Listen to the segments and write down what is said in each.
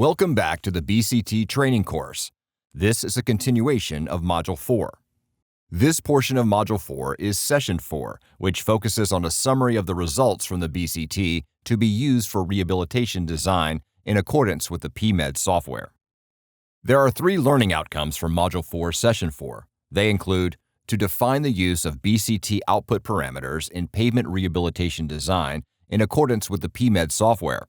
Welcome back to the BcT training course. This is a continuation of Module 4. This portion of Module 4 is Session 4, which focuses on a summary of the results from the BcT to be used for rehabilitation design in accordance with the PMED software. There are 3 learning outcomes from Module 4, Session 4. They include to define the use of BcT output parameters in pavement rehabilitation design in accordance with the PMED software,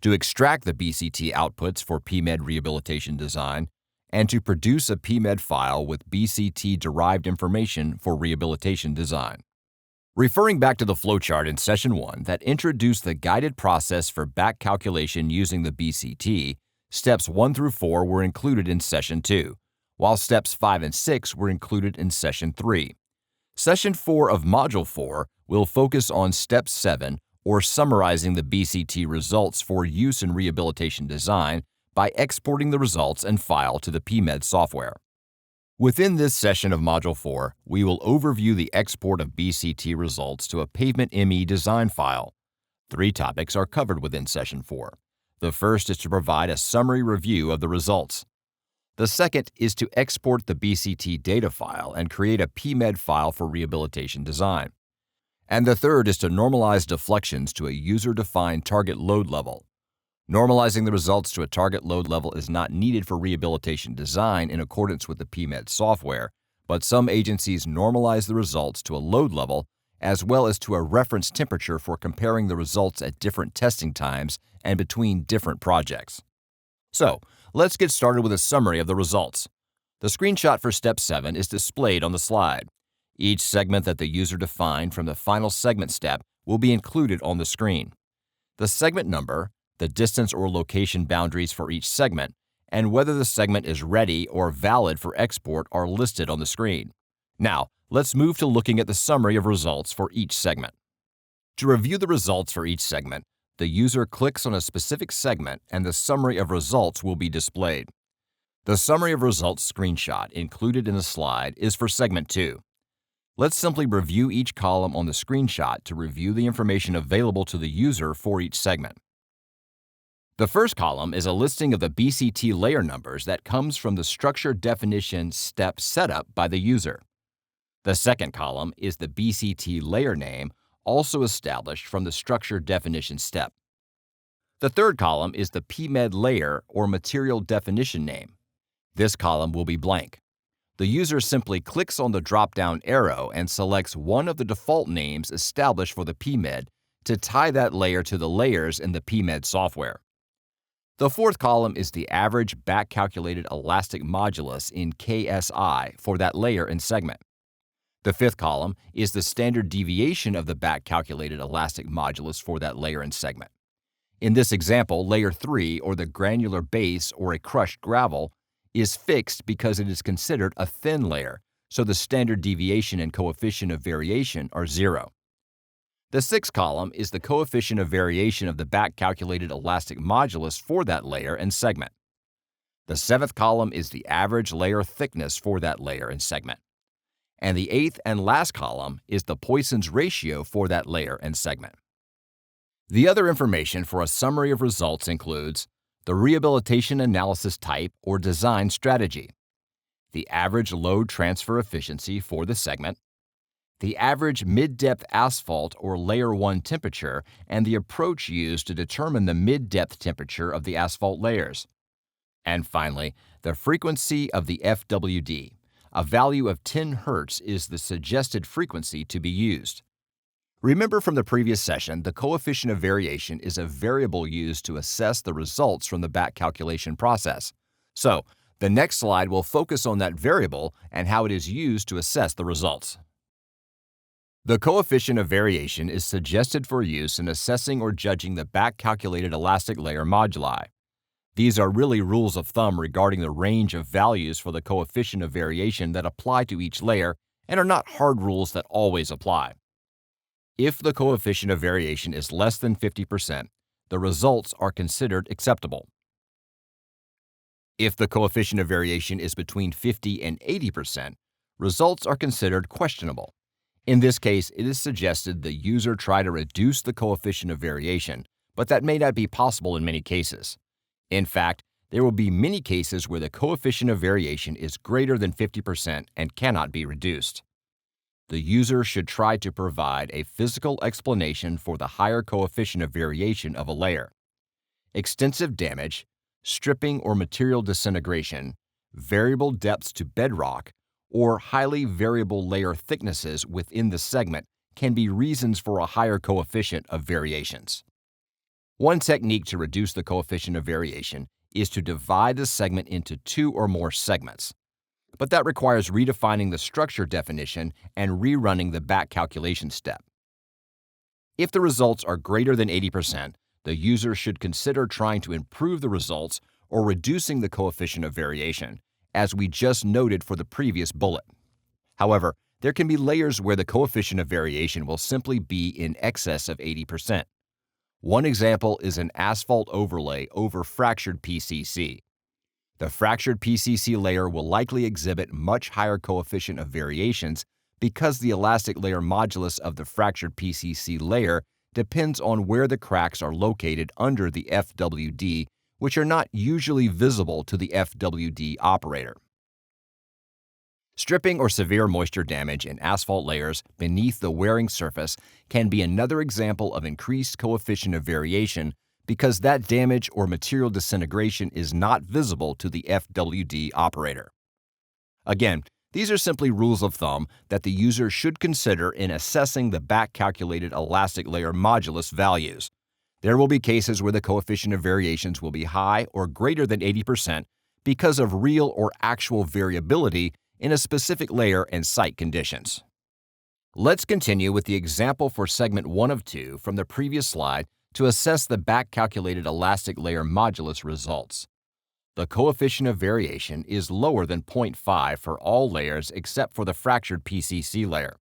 to extract the BcT outputs for PMED rehabilitation design, and to produce a PMED file with BcT-derived information for rehabilitation design. Referring back to the flowchart in Session 1 that introduced the guided process for back calculation using the BcT, Steps 1 through 4 were included in Session 2, while Steps 5 and 6 were included in Session 3. Session 4 of Module 4 will focus on Step 7, or summarizing the BcT results for use in rehabilitation design by exporting the results and file to the PMED software. Within this session of Module 4, we will overview the export of BcT results to a pavement ME design file. 3 topics are covered within Session 4. The first is to provide a summary review of the results. The second is to export the BcT data file and create a PMED file for rehabilitation design. And the third is to normalize deflections to a user-defined target load level. Normalizing the results to a target load level is not needed for rehabilitation design in accordance with the PMED software, but some agencies normalize the results to a load level as well as to a reference temperature for comparing the results at different testing times and between different projects. So, let's get started with a summary of the results. The screenshot for Step 7 is displayed on the slide. Each segment that the user defined from the final segment step will be included on the screen. The segment number, the distance or location boundaries for each segment, and whether the segment is ready or valid for export are listed on the screen. Now, let's move to looking at the summary of results for each segment. To review the results for each segment, the user clicks on a specific segment and the summary of results will be displayed. The summary of results screenshot included in the slide is for Segment 2. Let's simply review each column on the screenshot to review the information available to the user for each segment. The first column is a listing of the BcT layer numbers that comes from the structure definition step setup by the user. The second column is the BcT layer name, also established from the structure definition step. The third column is the PMED layer or material definition name. This column will be blank. The user simply clicks on the drop-down arrow and selects one of the default names established for the PMED to tie that layer to the layers in the PMED software. The fourth column is the average back-calculated elastic modulus in KSI for that layer and segment. The fifth column is the standard deviation of the back-calculated elastic modulus for that layer and segment. In this example, Layer 3, or the granular base or a crushed gravel, is fixed because it is considered a thin layer, so the standard deviation and coefficient of variation are 0. The sixth column is the coefficient of variation of the back-calculated elastic modulus for that layer and segment. The seventh column is the average layer thickness for that layer and segment. And the eighth and last column is the Poisson's ratio for that layer and segment. The other information for a summary of results includes the rehabilitation analysis type or design strategy, the average load transfer efficiency for the segment, the average mid-depth asphalt or Layer 1 temperature and the approach used to determine the mid-depth temperature of the asphalt layers, and finally, the frequency of the FWD. A value of 10 Hz is the suggested frequency to be used. Remember from the previous session, the coefficient of variation is a variable used to assess the results from the back calculation process. So, the next slide will focus on that variable and how it is used to assess the results. The coefficient of variation is suggested for use in assessing or judging the back calculated elastic layer moduli. These are really rules of thumb regarding the range of values for the coefficient of variation that apply to each layer and are not hard rules that always apply. If the coefficient of variation is less than 50%, the results are considered acceptable. If the coefficient of variation is between 50 and 80%, results are considered questionable. In this case, it is suggested the user try to reduce the coefficient of variation, but that may not be possible in many cases. In fact, there will be many cases where the coefficient of variation is greater than 50% and cannot be reduced. The user should try to provide a physical explanation for the higher coefficient of variation of a layer. Extensive damage, stripping or material disintegration, variable depths to bedrock, or highly variable layer thicknesses within the segment can be reasons for a higher coefficient of variations. One technique to reduce the coefficient of variation is to divide the segment into two or more segments, but that requires redefining the structure definition and rerunning the back calculation step. If the results are greater than 80%, the user should consider trying to improve the results or reducing the coefficient of variation, as we just noted for the previous bullet. However, there can be layers where the coefficient of variation will simply be in excess of 80%. One example is an asphalt overlay over fractured PCC. The fractured PCC layer will likely exhibit much higher coefficient of variations because the elastic layer modulus of the fractured PCC layer depends on where the cracks are located under the FWD, which are not usually visible to the FWD operator. Stripping or severe moisture damage in asphalt layers beneath the wearing surface can be another example of increased coefficient of variation because that damage or material disintegration is not visible to the FWD operator. Again, these are simply rules of thumb that the user should consider in assessing the back-calculated elastic layer modulus values. There will be cases where the coefficient of variations will be high or greater than 80% because of real or actual variability in a specific layer and site conditions. Let's continue with the example for segment 1 of 2 from the previous slide to assess the back-calculated elastic layer modulus results. The coefficient of variation is lower than 0.5 for all layers except for the fractured PCC layer.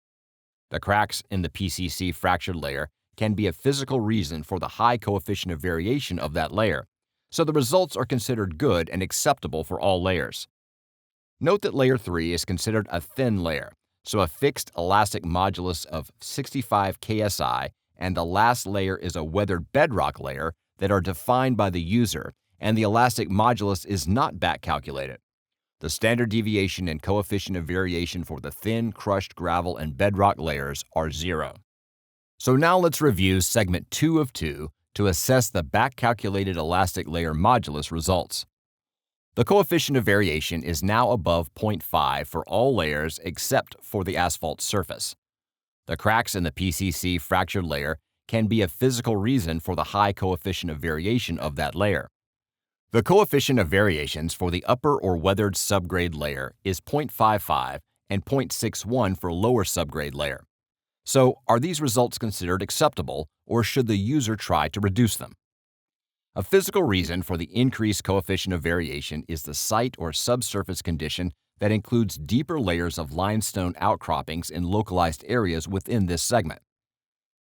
The cracks in the PCC fractured layer can be a physical reason for the high coefficient of variation of that layer, so the results are considered good and acceptable for all layers. Note that layer 3 is considered a thin layer, so a fixed elastic modulus of 65 ksi and the last layer is a weathered bedrock layer that are defined by the user, and the elastic modulus is not back calculated. The standard deviation and coefficient of variation for the thin, crushed gravel and bedrock layers are 0. So now let's review segment 2 of 2 to assess the back calculated elastic layer modulus results. The coefficient of variation is now above 0.5 for all layers except for the asphalt surface. The cracks in the PCC fractured layer can be a physical reason for the high coefficient of variation of that layer. The coefficient of variations for the upper or weathered subgrade layer is 0.55 and 0.61 for lower subgrade layer. So, are these results considered acceptable, or should the user try to reduce them? A physical reason for the increased coefficient of variation is the site or subsurface condition that includes deeper layers of limestone outcroppings in localized areas within this segment.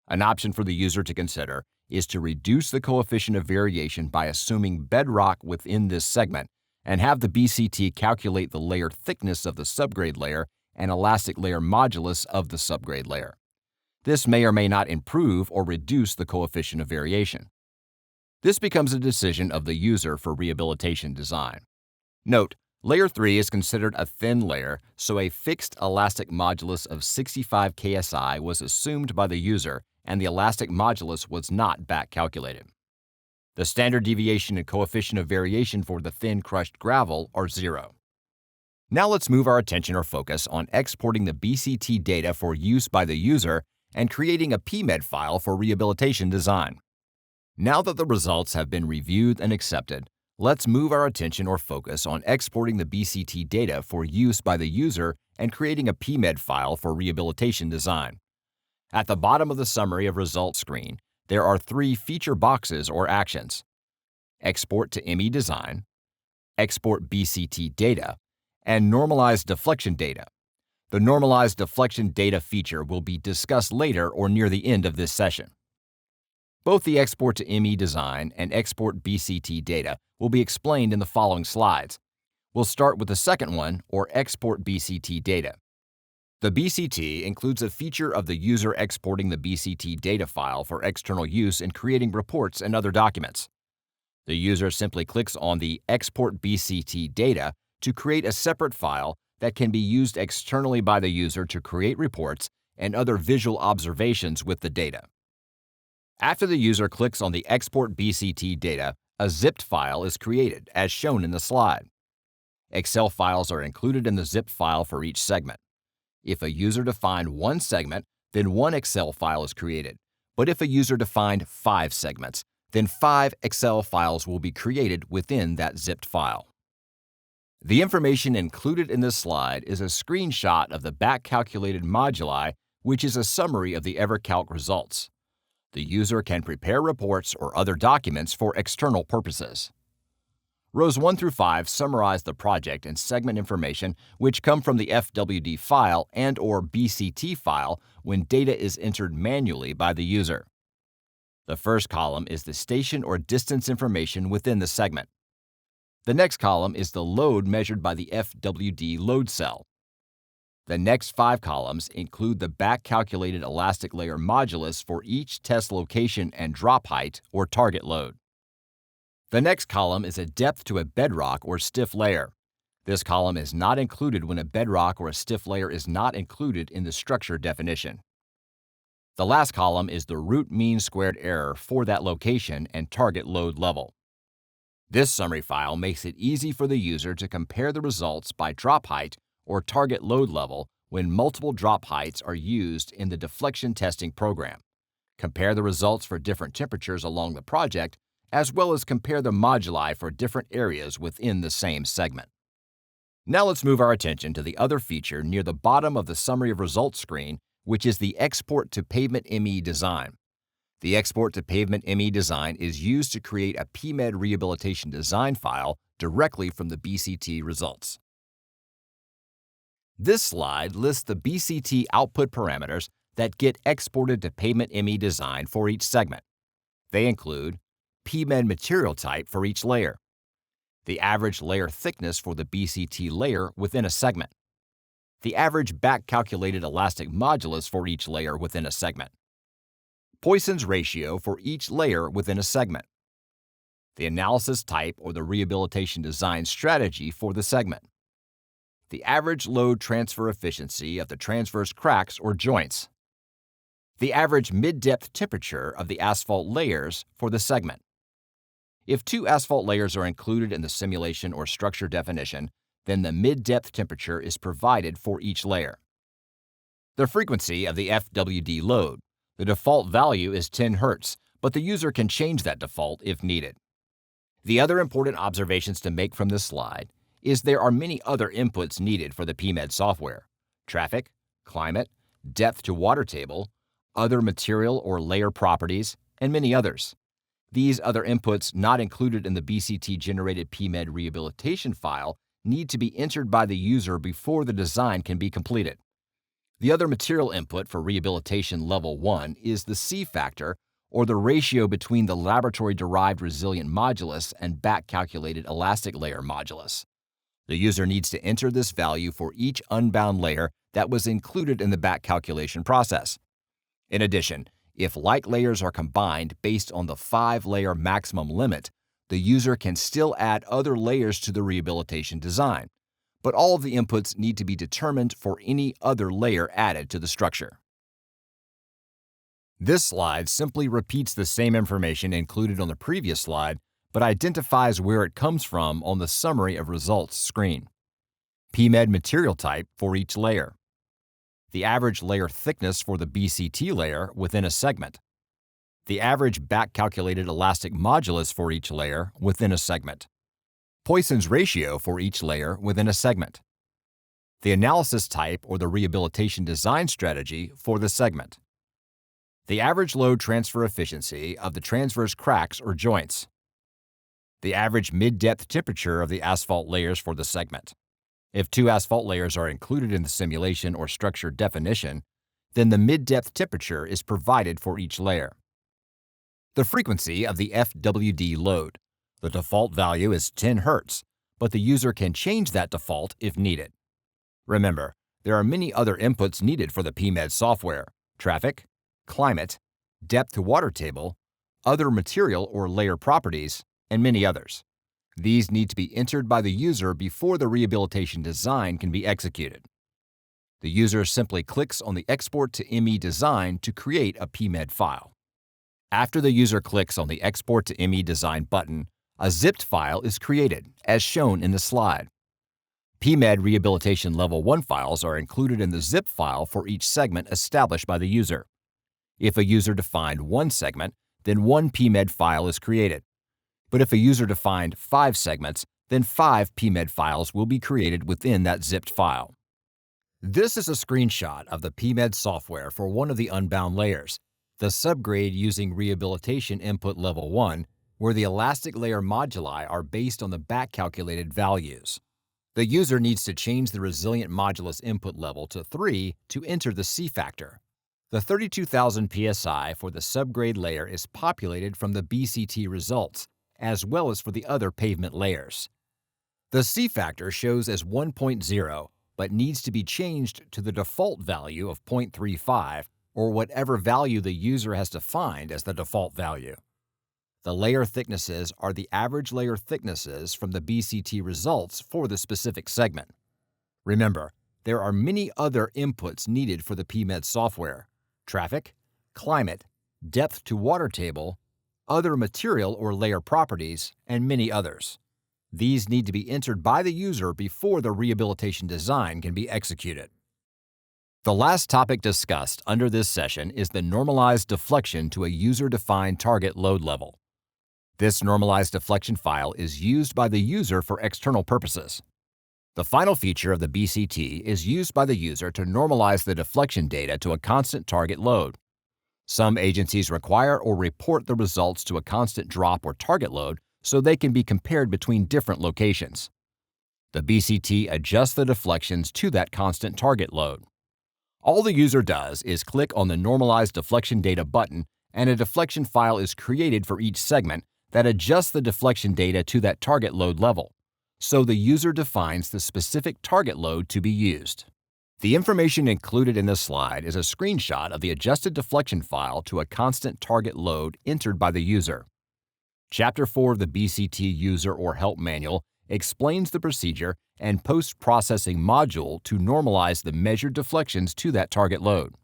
An option for the user to consider is to reduce the coefficient of variation by assuming bedrock within this segment and have the BcT calculate the layer thickness of the subgrade layer and elastic layer modulus of the subgrade layer. This may or may not improve or reduce the coefficient of variation. This becomes a decision of the user for rehabilitation design. Note, layer 3 is considered a thin layer, so a fixed elastic modulus of 65 ksi was assumed by the user and the elastic modulus was not back calculated. The standard deviation and coefficient of variation for the thin crushed gravel are 0. Now let's move our attention or focus on exporting the BcT data for use by the user and creating a PMED file for rehabilitation design. Now that the results have been reviewed and accepted, let's move our attention or focus on exporting the BcT data for use by the user and creating a PMED file for rehabilitation design. At the bottom of the summary of results screen, there are 3 feature boxes or actions: Export to ME Design, Export BcT Data, and Normalized Deflection Data. The Normalized Deflection Data feature will be discussed later or near the end of this session. Both the Export to ME Design and Export BcT Data will be explained in the following slides. We'll start with the second one, or Export BcT Data. The BcT includes a feature of the user exporting the BcT data file for external use in creating reports and other documents. The user simply clicks on the Export BcT data to create a separate file that can be used externally by the user to create reports and other visual observations with the data. After the user clicks on the Export BcT data, a zipped file is created, as shown in the slide. Excel files are included in the zip file for each segment. If a user defined one segment, then one Excel file is created. But if a user defined 5 segments, then 5 Excel files will be created within that zipped file. The information included in this slide is a screenshot of the back-calculated moduli, which is a summary of the EverCalc results. The user can prepare reports or other documents for external purposes. Rows 1 through 5 summarize the project and segment information which come from the FWD file and/or BcT file when data is entered manually by the user. The first column is the station or distance information within the segment. The next column is the load measured by the FWD load cell. The next 5 columns include the back-calculated elastic layer modulus for each test location and drop height or target load. The next column is a depth to a bedrock or stiff layer. This column is not included when a bedrock or a stiff layer is not included in the structure definition. The last column is the root mean squared error for that location and target load level. This summary file makes it easy for the user to compare the results by drop height or target load level when multiple drop heights are used in the deflection testing program. Compare the results for different temperatures along the project, as well as compare the moduli for different areas within the same segment. Now let's move our attention to the other feature near the bottom of the Summary of Results screen, which is the Export to Pavement ME design. The Export to Pavement ME design is used to create a PMed rehabilitation design file directly from the BcT results. This slide lists the BcT output parameters that get exported to Pavement ME design for each segment. They include PMed material type for each layer, the average layer thickness for the BcT layer within a segment, the average back-calculated elastic modulus for each layer within a segment, Poisson's ratio for each layer within a segment, the analysis type or the rehabilitation design strategy for the segment, the average load transfer efficiency of the transverse cracks or joints, the average mid-depth temperature of the asphalt layers for the segment. If 2 asphalt layers are included in the simulation or structure definition, then the mid-depth temperature is provided for each layer. The frequency of the FWD load. The default value is 10 Hz, but the user can change that default if needed. The other important observations to make from this slide is there are many other inputs needed for the PMed software: traffic, climate, depth to water table, other material or layer properties, and many others. These other inputs not included in the BcT-generated PMed rehabilitation file need to be entered by the user before the design can be completed. The other material input for rehabilitation level 1 is the C factor, or the ratio between the laboratory-derived resilient modulus and back-calculated elastic layer modulus. The user needs to enter this value for each unbound layer that was included in the back calculation process. In addition, if like layers are combined based on the 5-layer maximum limit, the user can still add other layers to the rehabilitation design, but all of the inputs need to be determined for any other layer added to the structure. This slide simply repeats the same information included on the previous slide, but identifies where it comes from on the Summary of Results screen. PMed material type for each layer, the average layer thickness for the BcT layer within a segment, the average back-calculated elastic modulus for each layer within a segment, Poisson's ratio for each layer within a segment, the analysis type or the rehabilitation design strategy for the segment, the average load transfer efficiency of the transverse cracks or joints, the average mid-depth temperature of the asphalt layers for the segment. If 2 asphalt layers are included in the simulation or structure definition, then the mid-depth temperature is provided for each layer. The frequency of the FWD load. The default value is 10 Hz, but the user can change that default if needed. Remember, there are many other inputs needed for the PMed software: traffic, climate, depth to water table, other material or layer properties, and many others. These need to be entered by the user before the rehabilitation design can be executed. The user simply clicks on the Export to ME design to create a PMED file. After the user clicks on the Export to ME design button, a zipped file is created, as shown in the slide. PMED Rehabilitation Level 1 files are included in the zip file for each segment established by the user. If a user defined one segment, then one PMED file is created. But if a user defined 5 segments, then 5 PMED files will be created within that zipped file. This is a screenshot of the PMED software for one of the unbound layers, the subgrade using Rehabilitation Input Level 1, where the elastic layer moduli are based on the back-calculated values. The user needs to change the resilient modulus input level to 3 to enter the C factor. The 32,000 psi for the subgrade layer is populated from the BcT results, as well as for the other pavement layers. The C factor shows as 1.0, but needs to be changed to the default value of 0.35 or whatever value the user has defined as the default value. The layer thicknesses are the average layer thicknesses from the BcT results for the specific segment. Remember, there are many other inputs needed for the PMED software: traffic, climate, depth to water table, other material or layer properties, and many others. These need to be entered by the user before the rehabilitation design can be executed. The last topic discussed under this session is the normalized deflection to a user-defined target load level. This normalized deflection file is used by the user for external purposes. The final feature of the BcT is used by the user to normalize the deflection data to a constant target load. Some agencies require or report the results to a constant drop or target load so they can be compared between different locations. The BcT adjusts the deflections to that constant target load. All the user does is click on the Normalized Deflection Data button, and a deflection file is created for each segment that adjusts the deflection data to that target load level, so the user defines the specific target load to be used. The information included in this slide is a screenshot of the adjusted deflection file to a constant target load entered by the user. Chapter 4 of the BcT User or Help Manual explains the procedure and post-processing module to normalize the measured deflections to that target load.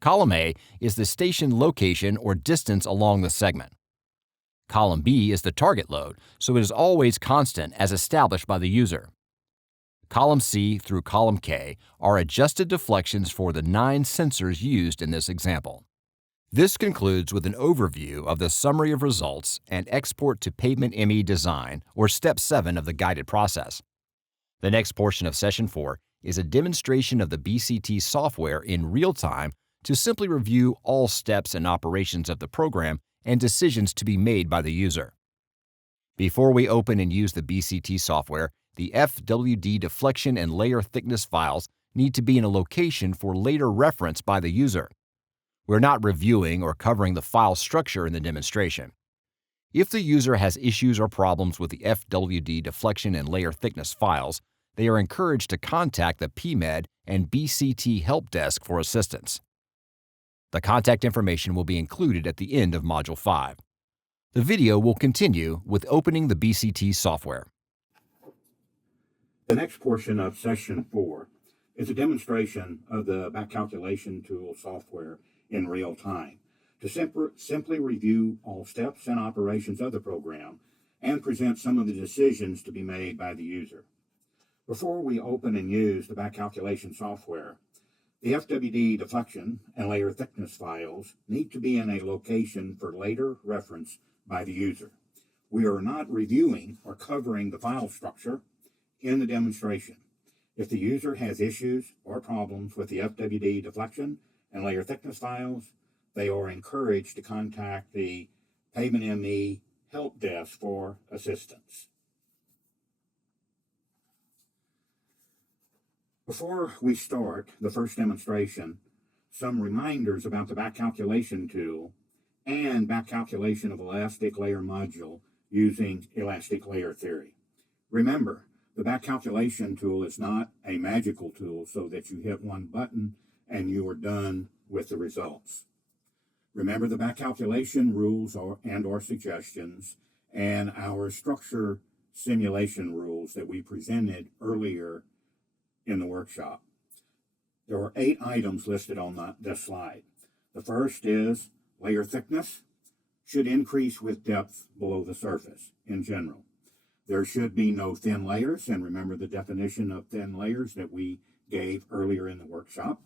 Column A is the station location or distance along the segment. Column B is the target load, so it is always constant as established by the user. Column C through column K are adjusted deflections for the 9 sensors used in this example. This concludes with an overview of the summary of results and export to pavement ME design, or Step 7 of the guided process. The next portion of Session 4 is a demonstration of the BcT software in real time to simply review all steps and operations of the program and decisions to be made by the user. Before we open and use the BcT software, the FWD deflection and layer thickness files need to be in a location for later reference by the user. We're not reviewing or covering the file structure in the demonstration. If the user has issues or problems with the FWD deflection and layer thickness files, they are encouraged to contact the PMED and BcT help desk for assistance. The contact information will be included at the end of Module 5. The video will continue with opening the BcT software. The next portion of Session 4 is a demonstration of the back calculation tool software in real time to simply review all steps and operations of the program and present some of the decisions to be made by the user. Before we open and use the back calculation software, the FWD deflection and layer thickness files need to be in a location for later reference by the user. We are not reviewing or covering the file structure in the demonstration. If the user has issues or problems with the FWD deflection and layer thickness files, they are encouraged to contact the Pavement ME help desk for assistance. Before we start the first demonstration, some reminders about the back calculation tool and back calculation of elastic layer module using elastic layer theory. Remember, the back calculation tool is not a magical tool so that you hit one button and you are done with the results. Remember the back calculation rules or suggestions and our structure simulation rules that we presented earlier in the workshop. There are 8 items listed on this slide. The first is layer thickness should increase with depth below the surface in general. There should be no thin layers, and remember the definition of thin layers that we gave earlier in the workshop.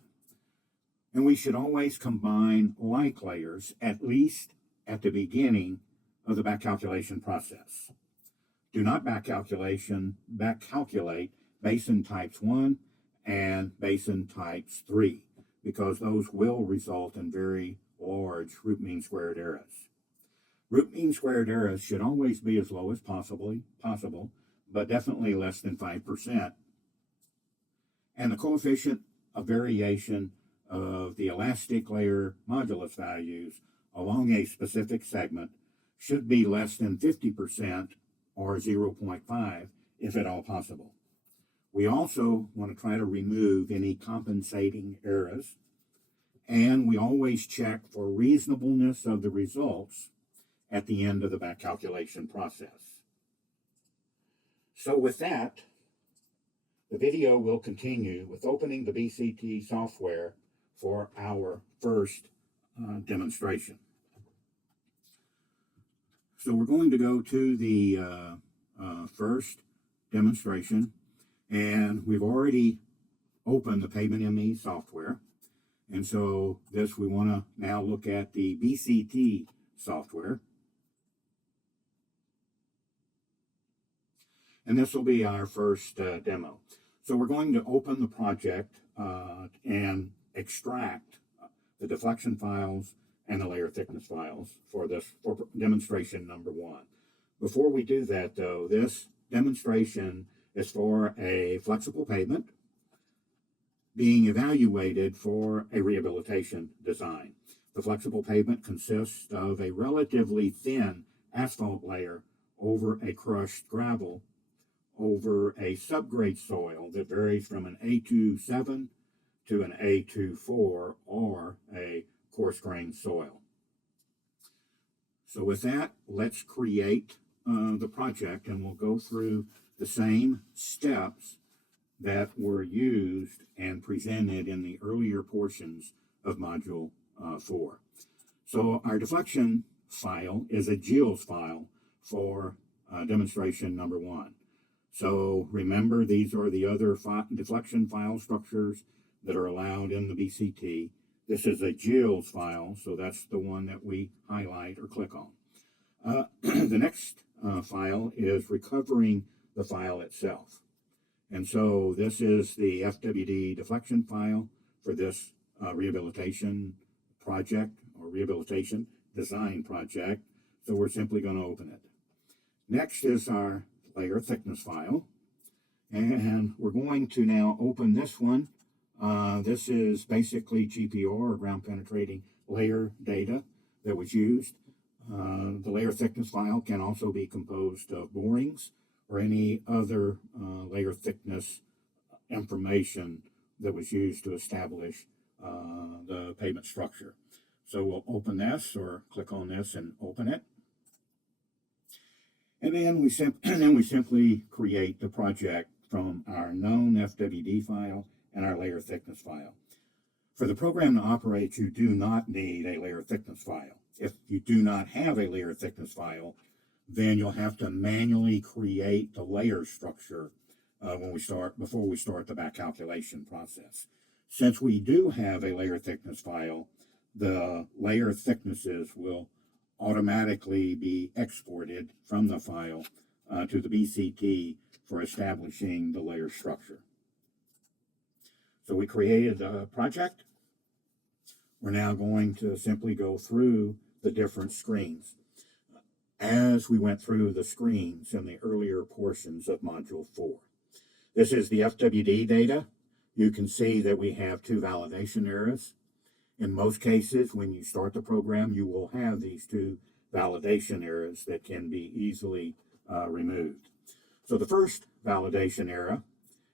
And we should always combine like layers, at least at the beginning of the back calculation process. Do not back calculate basin types 1 and basin types 3, because those will result in very large root mean squared errors. Root mean squared errors should always be as low as possible, but definitely less than 5%. And the coefficient of variation of the elastic layer modulus values along a specific segment should be less than 50% or 0.5 if at all possible. We also want to try to remove any compensating errors, and we always check for reasonableness of the results at the end of the back calculation process. So with that, the video will continue with opening the BcT software for our first demonstration. So we're going to go to the first demonstration, and we've already opened the Payment ME software. And so we want to now look at the BcT software. And this will be our first demo. So we're going to open the project and extract the deflection files and the layer thickness files for demonstration number 1. Before we do that, though, this demonstration is for a flexible pavement being evaluated for a rehabilitation design. The flexible pavement consists of a relatively thin asphalt layer over a crushed gravel over a subgrade soil that varies from an A27 to an A24 or a coarse grained soil. So with that, let's create the project, and we'll go through the same steps that were used and presented in the earlier portions of Module 4. So our deflection file is a GEOS file for demonstration number 1. So remember, these are the other deflection file structures that are allowed in the BcT. This is a GEOS file, so that's the one that we highlight or click on. The next file is recovering the file itself. And so this is the FWD deflection file for this rehabilitation project or rehabilitation design project. So we're simply going to open it. Next is our layer thickness file. And we're going to now open this one. This is basically GPR, or ground penetrating layer data that was used. The layer thickness file can also be composed of borings or any other layer thickness information that was used to establish the pavement structure. So we'll open this, or click on this and open it. And then we simply create the project from our known FWD file and our layer thickness file. For the program to operate, you do not need a layer thickness file. If you do not have a layer thickness file, then you'll have to manually create the layer structure before we start the back calculation process. Since we do have a layer thickness file, the layer thicknesses will automatically be exported from the file to the BcT for establishing the layer structure. So we created a project. We're now going to simply go through the different screens. As we went through the screens in the earlier portions of Module 4. This is the FWD data. You can see that we have 2 validation errors. In most cases, when you start the program, you will have these 2 validation errors that can be easily removed. So the first validation error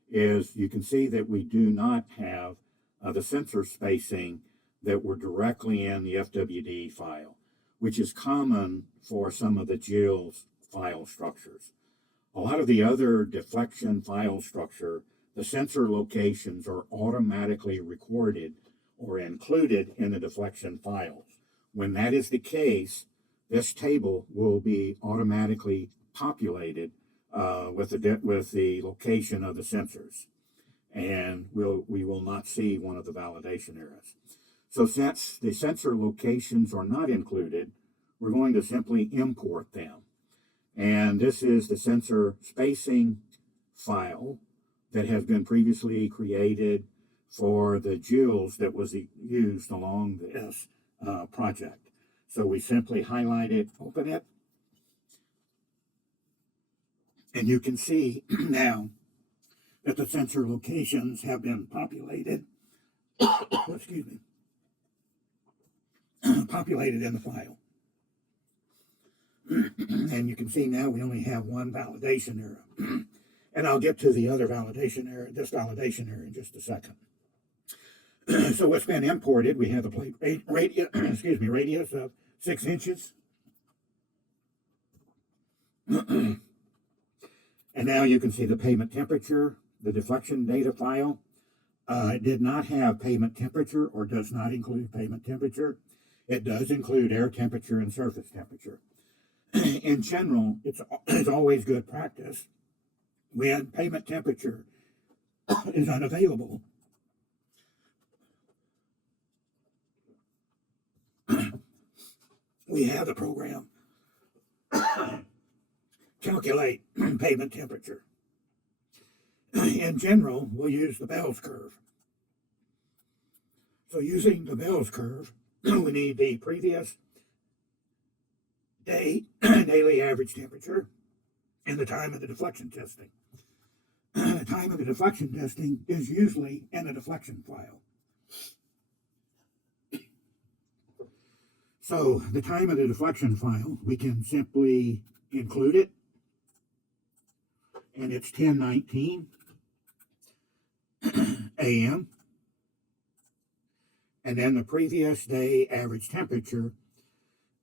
is you can see that we do not have the sensor spacing that were directly in the FWD file, which is common for some of the GEOS file structures. A lot of the other deflection file structure, the sensor locations are automatically recorded or included in the deflection files. When that is the case, this table will be automatically populated with the location of the sensors, and we will not see one of the validation errors. So since the sensor locations are not included, we're going to simply import them. And this is the sensor spacing file that has been previously created for the joules that was used along this project. So we simply highlight it, open it, and you can see now that the sensor locations have been populated, excuse me, populated in the file. And you can see now we only have one validation error. And I'll get to the other validation error, this validation error, in just a second. So what's been imported, we have a plate radius of 6 inches. And now you can see the pavement temperature, the deflection data file. It did not have pavement temperature, or does not include pavement temperature. It does include air temperature and surface temperature. In general, it's always good practice when pavement temperature is unavailable. We have the program calculate pavement temperature. In general, we'll use the Bell's curve. So using the Bell's curve, we need the previous daily average temperature and the time of the deflection testing. The time of the deflection testing is usually in the deflection file. So the time of the deflection file, we can simply include it, and it's 10:19 a.m. And then the previous day average temperature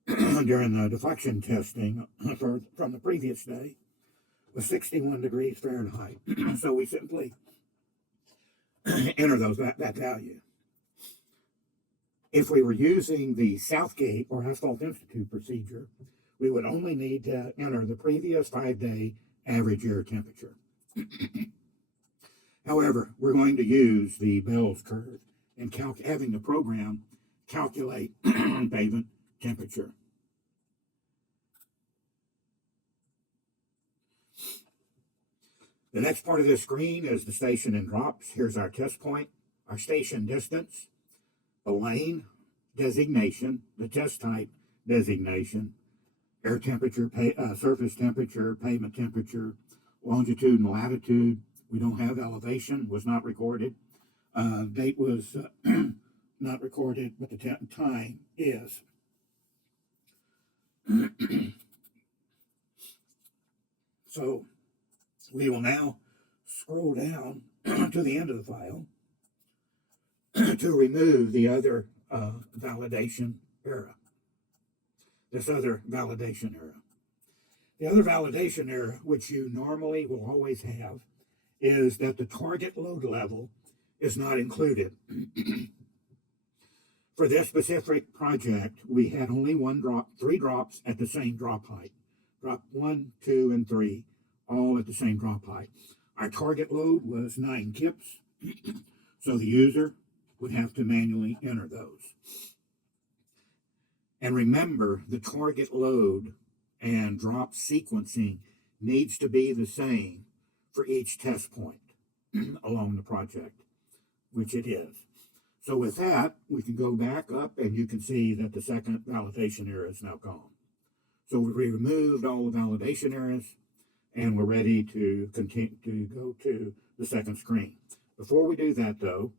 during the deflection testing from the previous day was 61 degrees Fahrenheit. So we simply enter that value. If we were using the Southgate or Asphalt Institute procedure, we would only need to enter the previous 5-day average air temperature. However, we're going to use the Bell's curve and having the program calculate pavement temperature. The next part of this screen is the station and drops. Here's our test point, our station distance, the lane designation, the test type designation, air temperature, surface temperature, pavement temperature, longitude and latitude. We don't have elevation, was not recorded. Date was not recorded, but the time is. So we will now scroll down to the end of the file to remove the other validation error. This other validation error. The other validation error, which you normally will always have, is that the target load level is not included. For this specific project, we had only 3 drops at the same drop height. Drop 1, 2, and 3, all at the same drop height. Our target load was 9 kips, so the user would have to manually enter those. And remember, the target load and drop sequencing needs to be the same for each test point along the project, which it is. So with that, we can go back up and you can see that the second validation error is now gone. So we removed all the validation errors and we're ready to continue to go to the second screen. Before we do that though,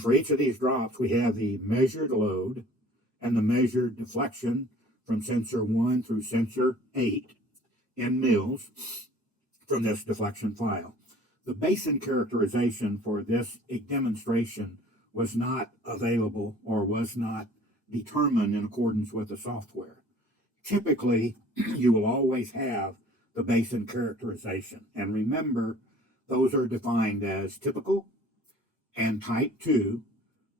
for each of these drops, we have the measured load and the measured deflection from sensor 1 through sensor 8 in mils from this deflection file. The basin characterization for this demonstration was not available or was not determined in accordance with the software. Typically, you will always have the basin characterization. And remember, those are defined as typical and type 2,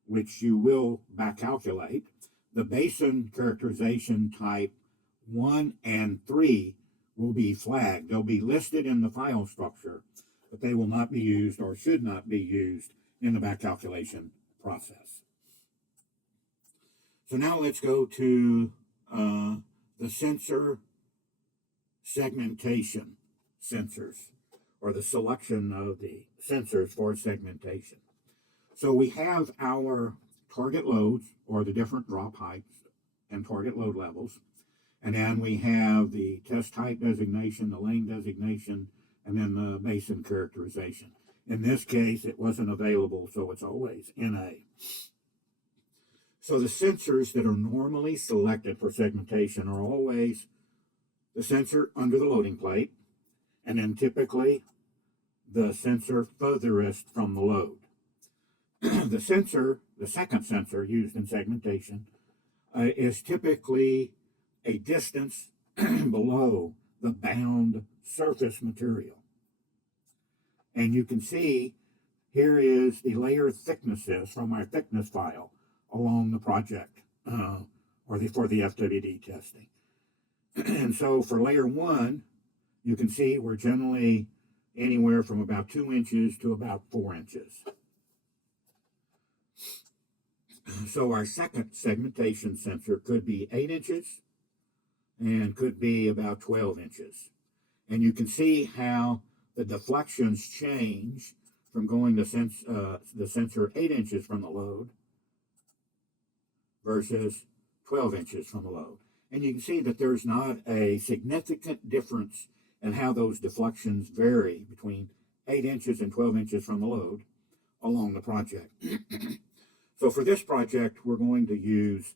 which you will back calculate. The basin characterization type 1 and 3 will be flagged. They'll be listed in the file structure, but they will not be used or should not be used in the back calculation process. So now let's go to the sensor segmentation sensors, or the selection of the sensors for segmentation. So we have our target loads, or the different drop heights and target load levels. And then we have the test type designation, the lane designation, and then the basin characterization. In this case, it wasn't available, so it's always NA. So the sensors that are normally selected for segmentation are always the sensor under the loading plate, and then typically the sensor furthest from the load. The second sensor used in segmentation, is typically a distance below the bound surface material. And you can see here is the layer thicknesses from our thickness file along the project, for the FWD testing. And so for layer 1, you can see we're generally anywhere from about 2 inches to about 4 inches. So our second segmentation sensor could be 8 inches and could be about 12 inches. And you can see how the deflections change from going to the sensor 8 inches from the load versus 12 inches from the load. And you can see that there's not a significant difference in how those deflections vary between 8 inches and 12 inches from the load along the project. So for this project, we're going to use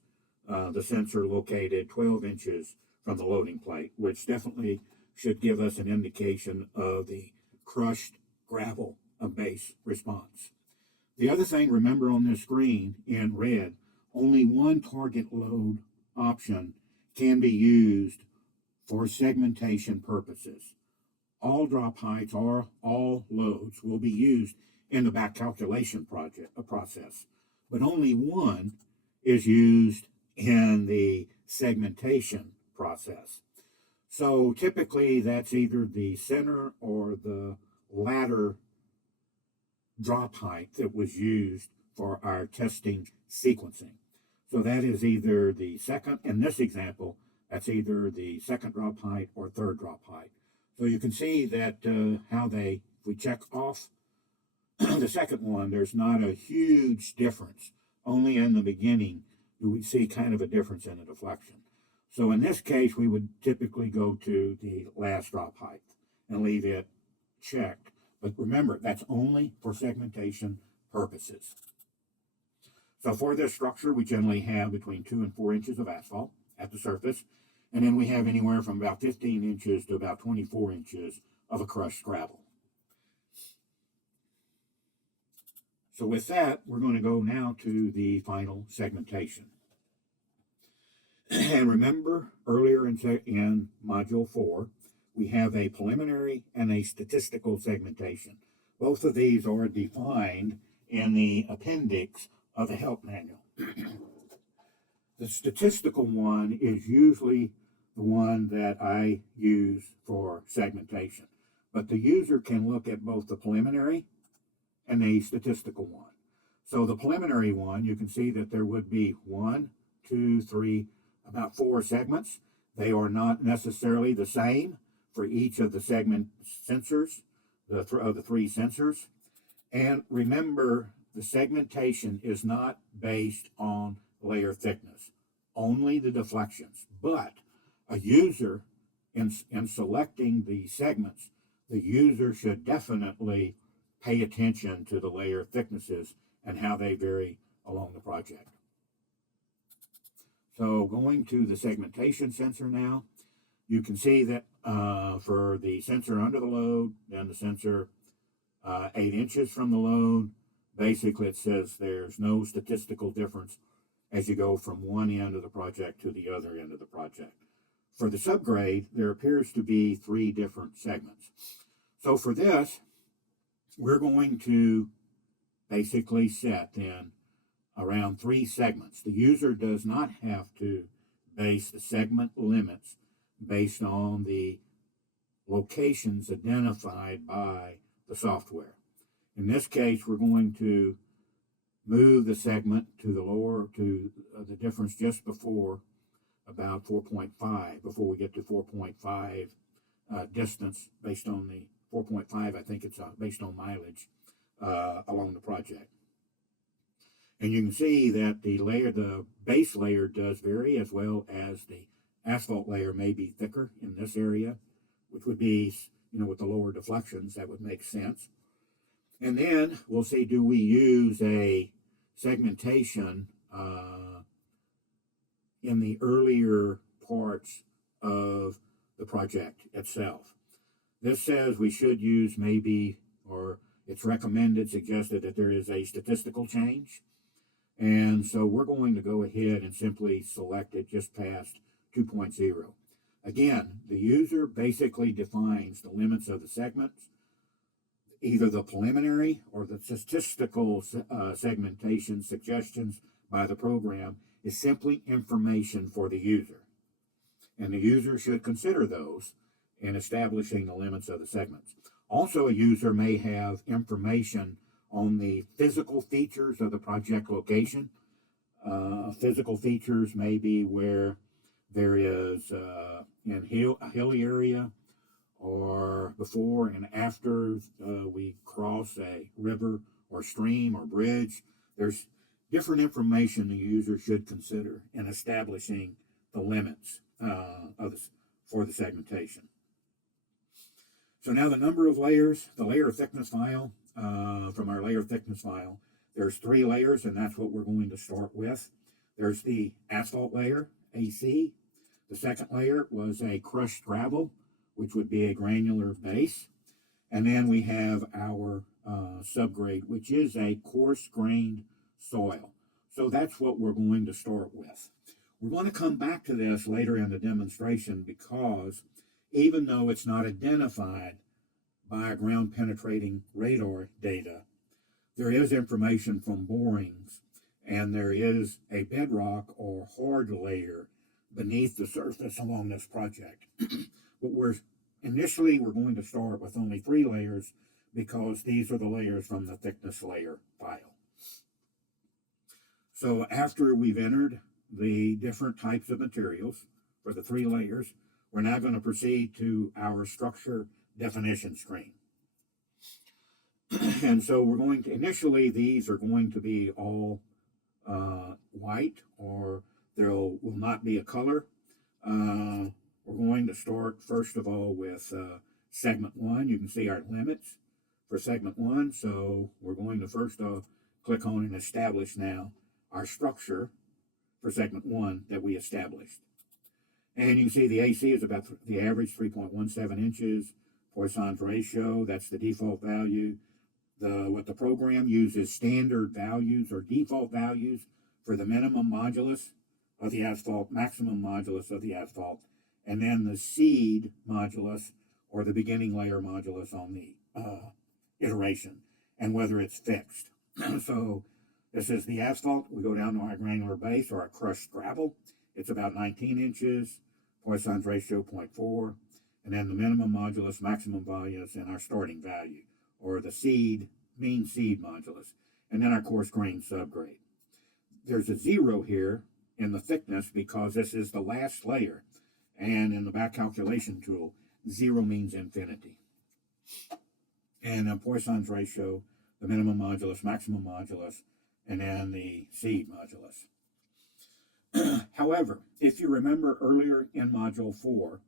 the sensor located 12 inches from the loading plate, which definitely should give us an indication of the crushed gravel base response. The other thing, remember on this screen in red, only one target load option can be used for segmentation purposes. All drop heights or all loads will be used in the back calculation process, but only one is used in the segmentation process. So typically that's either the center or the ladder drop height that was used for our testing sequencing. So that is either the second, in this example, that's either the second drop height or third drop height. So you can see that if we check off the second one, there's not a huge difference. Only in the beginning do we see kind of a difference in the deflection. So in this case, we would typically go to the last drop height and leave it checked. But remember, that's only for segmentation purposes. So for this structure, we generally have between 2 and 4 inches of asphalt at the surface. And then we have anywhere from about 15 inches to about 24 inches of a crushed gravel. So with that, we're going to go now to the final segmentation. And remember, earlier in Module 4, we have a preliminary and a statistical segmentation. Both of these are defined in the appendix of the help manual. The statistical one is usually the one that I use for segmentation, but the user can look at both the preliminary and the statistical one. So the preliminary one, you can see that there would be 1, 2, 3, about 4 segments. They are not necessarily the same for each of the segment sensors, the 3 sensors. And remember, the segmentation is not based on layer thickness, only the deflections. But a user, in selecting the segments, the user should definitely pay attention to the layer thicknesses and how they vary along the project. So going to the segmentation sensor now, you can see that for the sensor under the load, then the sensor 8 inches from the load, basically it says there's no statistical difference as you go from one end of the project to the other end of the project. For the subgrade, there appears to be 3 different segments. So for this, we're going to basically set then around 3 segments. The user does not have to base the segment limits based on the locations identified by the software. In this case, we're going to move the segment to the lower, to the difference just before about 4.5, before we get to 4.5 distance based on the 4.5, I think it's based on mileage along the project. And you can see that the base layer does vary, as well as the asphalt layer may be thicker in this area, which would be, with the lower deflections, that would make sense. And then we'll see, do we use a segmentation in the earlier parts of the project itself? This says we should use maybe, or it's recommended, suggested that there is a statistical change. And so we're going to go ahead and simply select it just past 2.0. Again, the user basically defines the limits of the segments. Either the preliminary or the statistical segmentation suggestions by the program is simply information for the user. And the user should consider those in establishing the limits of the segments. Also, a user may have information on the physical features of the project location. Physical features may be where there is a hilly area, or before and after we cross a river or stream or bridge. There's different information the user should consider in establishing the limits for the segmentation. So now the number of layers, the layer thickness file, from our layer thickness file, there's 3 layers, and that's what we're going to start with. There's the asphalt layer, AC. The second layer was a crushed gravel, which would be a granular base. And then we have our subgrade, which is a coarse-grained soil. So that's what we're going to start with. We're going to come back to this later in the demonstration, because even though it's not identified by ground-penetrating radar data, there is information from borings, and there is a bedrock or hard layer beneath the surface along this project. But we're going to start with only 3 layers, because these are the layers from the thickness layer file. So after we've entered the different types of materials for the 3 layers, we're now going to proceed to our structure definition screen. And so we're going to, initially, these are going to be all white, or there will not be a color. We're going to start, first of all, with segment 1. You can see our limits for segment 1. So we're going to first click on and establish now our structure for segment 1 that we established. And you can see the AC is about the average 3.17 inches. Poisson's ratio, that's the default value. What the program uses standard values or default values for the minimum modulus of the asphalt, maximum modulus of the asphalt, and then the seed modulus or the beginning layer modulus on the iteration, and whether it's fixed. So this is the asphalt. We go down to our granular base or our crushed gravel. It's about 19 inches, Poisson's ratio 0.4, and then the minimum modulus, maximum modulus, and our starting value, or the seed, mean seed modulus, and then our coarse grain subgrade. There's a 0 here in the thickness because this is the last layer, and in the back calculation tool, 0 means infinity. And Poisson's ratio, the minimum modulus, maximum modulus, and then the seed modulus. However, if you remember earlier in Module 4,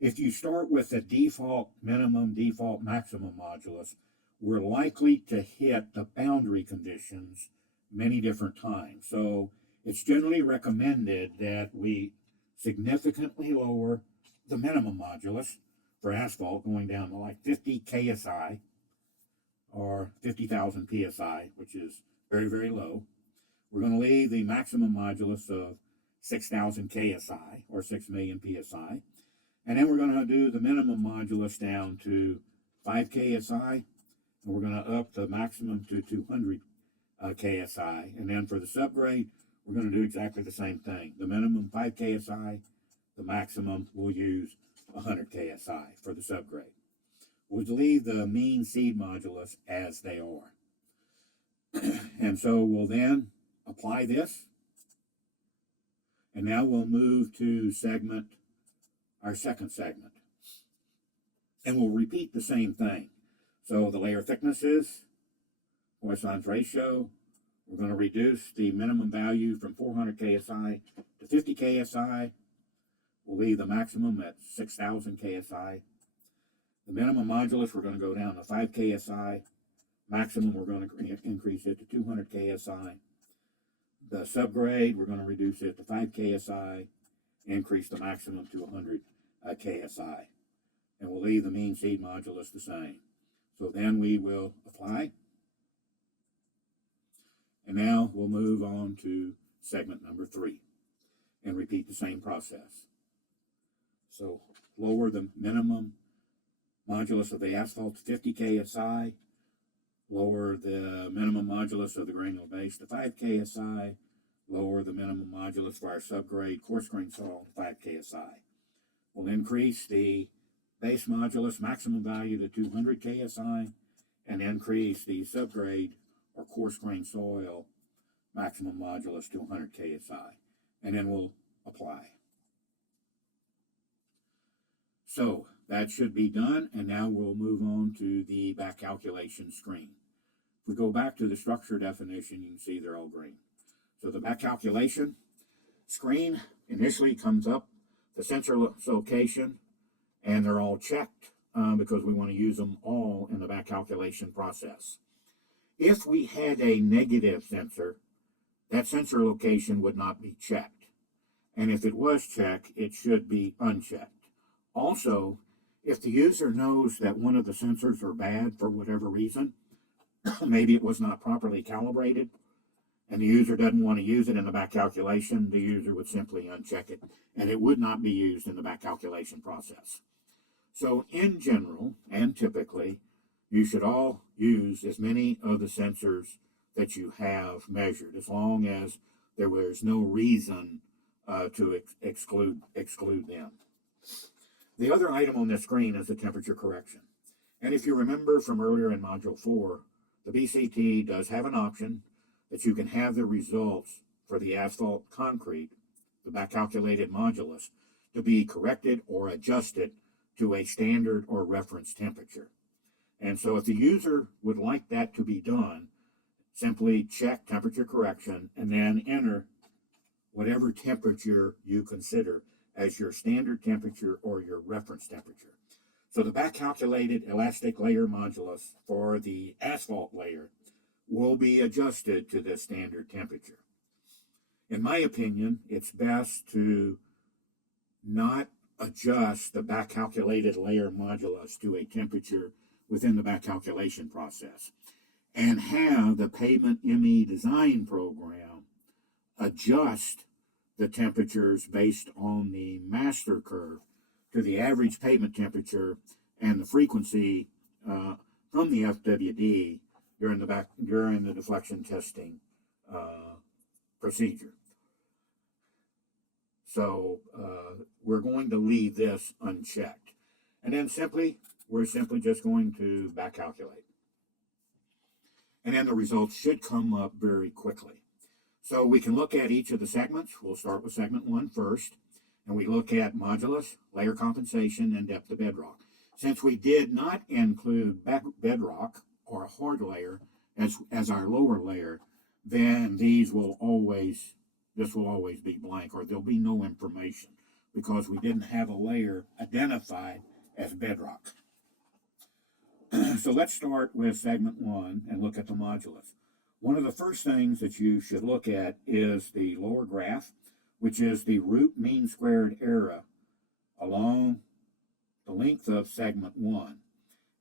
if you start with the default minimum, default maximum modulus, we're likely to hit the boundary conditions many different times. So it's generally recommended that we significantly lower the minimum modulus for asphalt, going down to like 50 KSI or 50,000 PSI, which is very, very low. We're going to leave the maximum modulus of 6,000 KSI or 6 million PSI. And then we're going to do the minimum modulus down to 5 KSI. And we're going to up the maximum to 200 KSI. And then for the subgrade, we're going to do exactly the same thing. The minimum 5 KSI, the maximum we'll use 100 KSI for the subgrade. We'll leave the mean seed modulus as they are. And so we'll then apply this. And now we'll move to our second segment. And we'll repeat the same thing. So the layer thicknesses, Poisson's ratio, we're going to reduce the minimum value from 400 KSI to 50 KSI. We'll leave the maximum at 6,000 KSI. The minimum modulus, we're going to go down to 5 KSI. Maximum, we're going to increase it to 200 KSI. The subgrade, we're going to reduce it to 5 KSI, increase the maximum to 100 KSI. And we'll leave the mean seed modulus the same. So then we will apply. And now we'll move on to segment number 3 and repeat the same process. So lower the minimum modulus of the asphalt to 50 KSI, lower the minimum modulus of the granule base to 5 KSI, lower the minimum modulus for our subgrade coarse grain soil to 5 KSI. We'll increase the base modulus maximum value to 200 KSI and increase the subgrade or coarse grain soil maximum modulus to 100 KSI. And then we'll apply. So that should be done, and now we'll move on to the back calculation screen. If we go back to the structure definition, you can see they're all green. So the back calculation screen initially comes up, the sensor location, and they're all checked because we want to use them all in the back calculation process. If we had a negative sensor, that sensor location would not be checked. And if it was checked, it should be unchecked. Also, if the user knows that one of the sensors are bad for whatever reason, maybe it was not properly calibrated, and the user doesn't want to use it in the back calculation, the user would simply uncheck it, and it would not be used in the back calculation process. So in general, and typically, you should all use as many of the sensors that you have measured, as long as there was no reason to exclude them. The other item on this screen is the temperature correction. And if you remember from earlier in Module 4, the BcT does have an option that you can have the results for the asphalt concrete, the back calculated modulus, to be corrected or adjusted to a standard or reference temperature. And so if the user would like that to be done, simply check temperature correction and then enter whatever temperature you consider as your standard temperature or your reference temperature. So the back calculated elastic layer modulus for the asphalt layer will be adjusted to the standard temperature. In my opinion, it's best to not adjust the back calculated layer modulus to a temperature within the back calculation process, and have the pavement ME design program adjust the temperatures based on the master curve to the average pavement temperature and the frequency from the FWD during the deflection testing procedure. So we're going to leave this unchecked, and then we're simply just going to back calculate, and then the results should come up very quickly. So we can look at each of the segments. We'll start with segment 1 first, and we look at modulus, layer compensation, and depth of bedrock. Since we did not include bedrock or a hard layer as our lower layer, then this will always be blank, or there'll be no information because we didn't have a layer identified as bedrock. So let's start with segment 1 and look at the modulus. One of the first things that you should look at is the lower graph, which is the root mean squared error along the length of segment 1.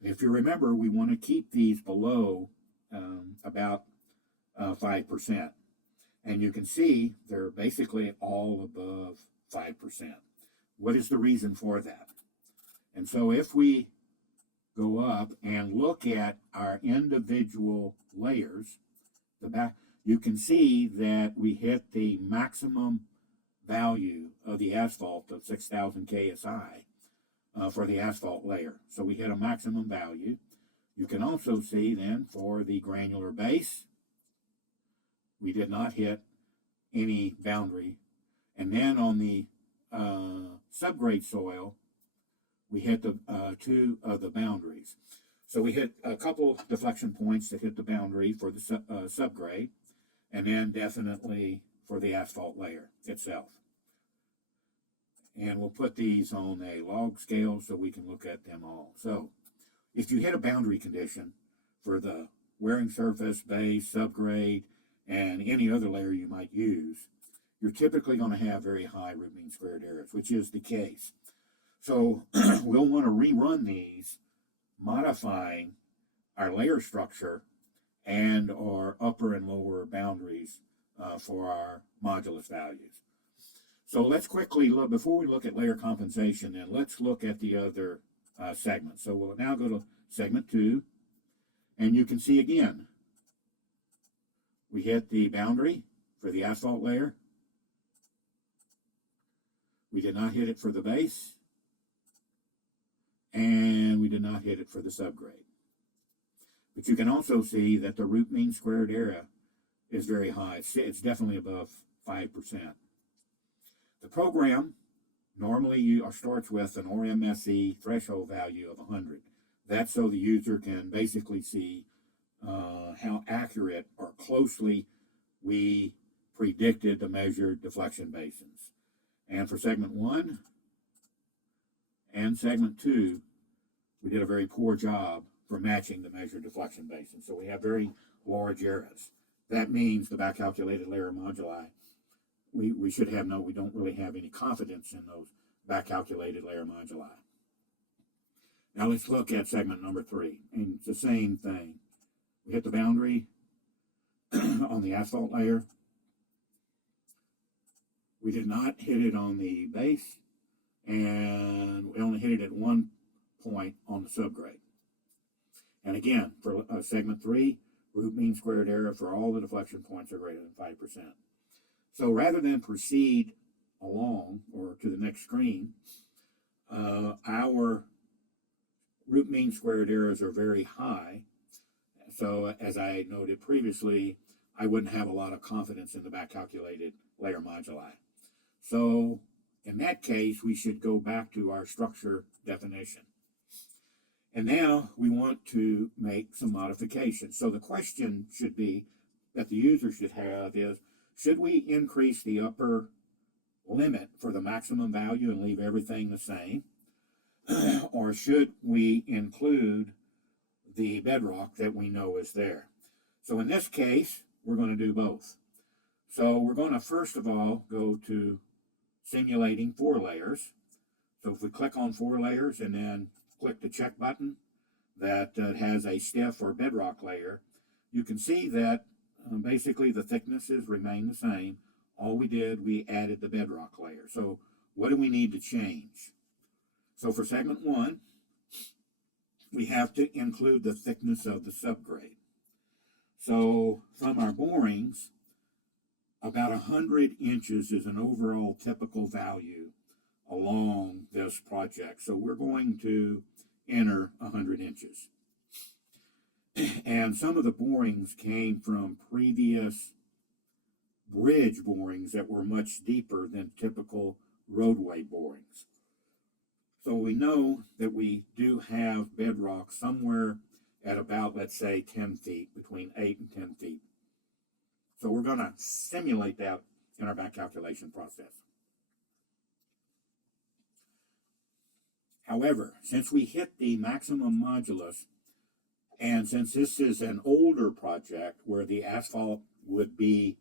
If you remember, we want to keep these below about 5%. And you can see they're basically all above 5%. What is the reason for that? And so if we go up and look at our individual layers, you can see that we hit the maximum value of the asphalt of 6,000 KSI for the asphalt layer. So we hit a maximum value. You can also see then for the granular base, we did not hit any boundary. And then on the subgrade soil, we hit the two of the boundaries. So we hit a couple deflection points that hit the boundary for the subgrade, and then definitely for the asphalt layer itself. And we'll put these on a log scale so we can look at them all. So if you hit a boundary condition for the wearing surface, base, subgrade, and any other layer you might use, you're typically going to have very high root mean squared errors, which is the case. So we'll want to rerun these, modifying our layer structure and our upper and lower boundaries for our modulus values. So let's quickly look, before we look at layer compensation, then let's look at the other segments. So we'll now go to segment 2, and you can see again, we hit the boundary for the asphalt layer. We did not hit it for the base, and we did not hit it for the subgrade. But you can also see that the root mean squared error is very high. It's definitely above 5%. The program normally starts with an RMSE threshold value of 100. That's so the user can basically see how accurate or closely we predicted the measured deflection basins. And for segment 1 and segment 2, we did a very poor job for matching the measured deflection basin. So we have very large errors. That means the back calculated layer moduli, we should have we don't really have any confidence in those back calculated layer moduli. Now let's look at segment number 3. And it's the same thing. We hit the boundary on the asphalt layer. We did not hit it on the base, and we only hit it at one point on the subgrade. And again, for segment 3, root mean squared error for all the deflection points are greater than 5%. So rather than proceed along or to the next screen, our root mean squared errors are very high. So as I noted previously, I wouldn't have a lot of confidence in the back calculated layer moduli. So in that case, we should go back to our structure definition. And now we want to make some modifications. So the question should be that the user should have is, should we increase the upper limit for the maximum value and leave everything the same? Or should we include the bedrock that we know is there? So in this case, we're going to do both. So we're going to first of all go to simulating 4 layers. So if we click on 4 layers and then click the check button that has a stiff or bedrock layer, you can see that basically the thicknesses remain the same. All we did, we added the bedrock layer. So what do we need to change? So for segment 1, we have to include the thickness of the subgrade. So from our borings, about 100 inches is an overall typical value along this project. So we're going to enter 100 inches. And some of the borings came from previous bridge borings that were much deeper than typical roadway borings. So we know that we do have bedrock somewhere at about, let's say, 10 feet, between 8 and 10 feet. So we're going to simulate that in our back calculation process. However, since we hit the maximum modulus, and since this is an older project where the asphalt would be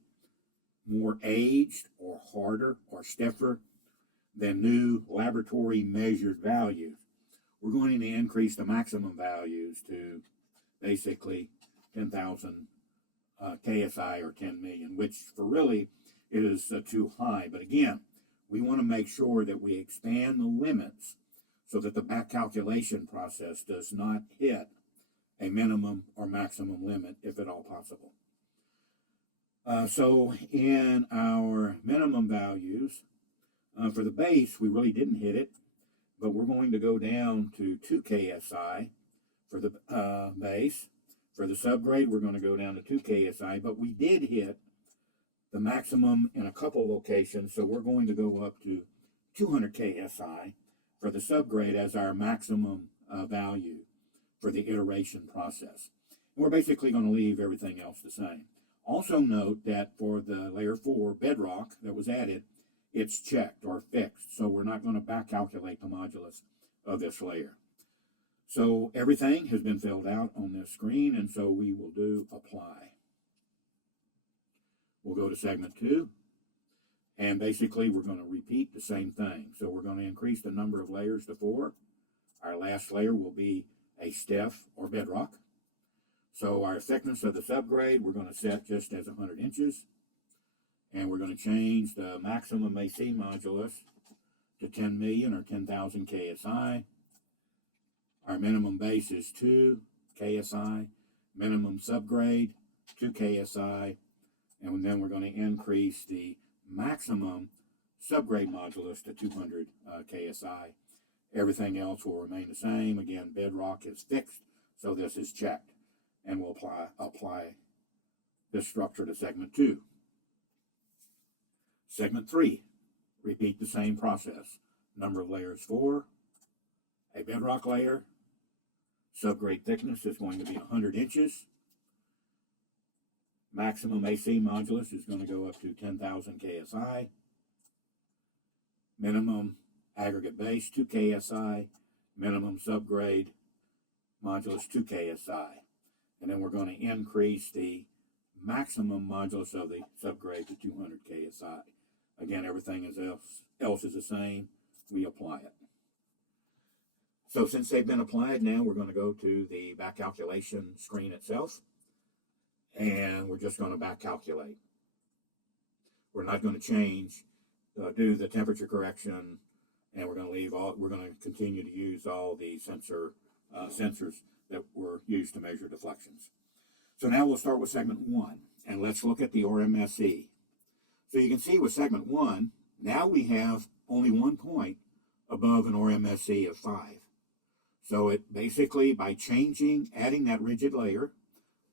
more aged or harder or stiffer than new laboratory measured values, we're going to increase the maximum values to basically 10,000 KSI or 10 million, which for really is too high. But again, we want to make sure that we expand the limits so that the back calculation process does not hit a minimum or maximum limit if at all possible. So in our minimum values, for the base, we really didn't hit it, but we're going to go down to 2 KSI for the base. For the subgrade, we're going to go down to 2 KSI, but we did hit the maximum in a couple locations, so we're going to go up to 200 KSI for the subgrade as our maximum value for the iteration process. And we're basically going to leave everything else the same. Also note that for the layer 4 bedrock that was added, it's checked or fixed, so we're not going to back calculate the modulus of this layer. So everything has been filled out on this screen, and so we will do apply. We'll go to segment 2, and basically we're going to repeat the same thing. So we're going to increase the number of layers to 4. Our last layer will be a Steph or bedrock. So our thickness of the subgrade, we're going to set just as 100 inches. And we're going to change the maximum AC modulus to 10 million or 10,000 KSI. Our minimum base is 2 KSI. Minimum subgrade, 2 KSI. And then we're going to increase the maximum subgrade modulus to 200 KSI. Everything else will remain the same. Again, bedrock is fixed, so this is checked. And we'll apply this structure to segment 2. Segment 3, repeat the same process. Number of layers 4, a bedrock layer. Subgrade thickness is going to be 100 inches. Maximum AC modulus is going to go up to 10,000 KSI. Minimum aggregate base, 2 KSI. Minimum subgrade modulus, 2 KSI. And then we're going to increase the maximum modulus of the subgrade to 200 KSI. Again, everything else is the same. We apply it. So since they've been applied, now we're going to go to the back calculation screen itself. And we're just going to back calculate. We're not going to change, do the temperature correction, and we're going to leave all. We're going to continue to use all the sensors that were used to measure deflections. So now we'll start with segment 1, and let's look at the RMSE. So you can see with segment 1, now we have only 1 point above an RMSE of 5. So it basically, by adding that rigid layer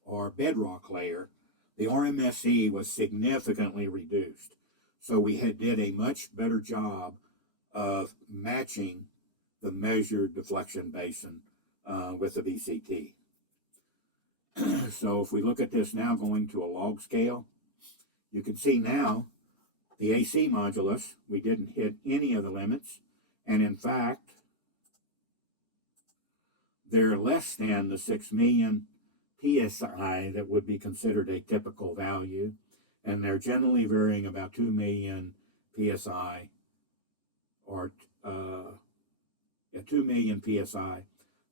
or bedrock layer, the RMSE was significantly reduced. So we did a much better job of matching the measured deflection basin with the BcT. So if we look at this now going to a log scale, you can see now the AC modulus, we didn't hit any of the limits, and in fact, they're less than the 6 million PSI that would be considered a typical value, and they're generally varying about 2 million PSI or 2 million PSI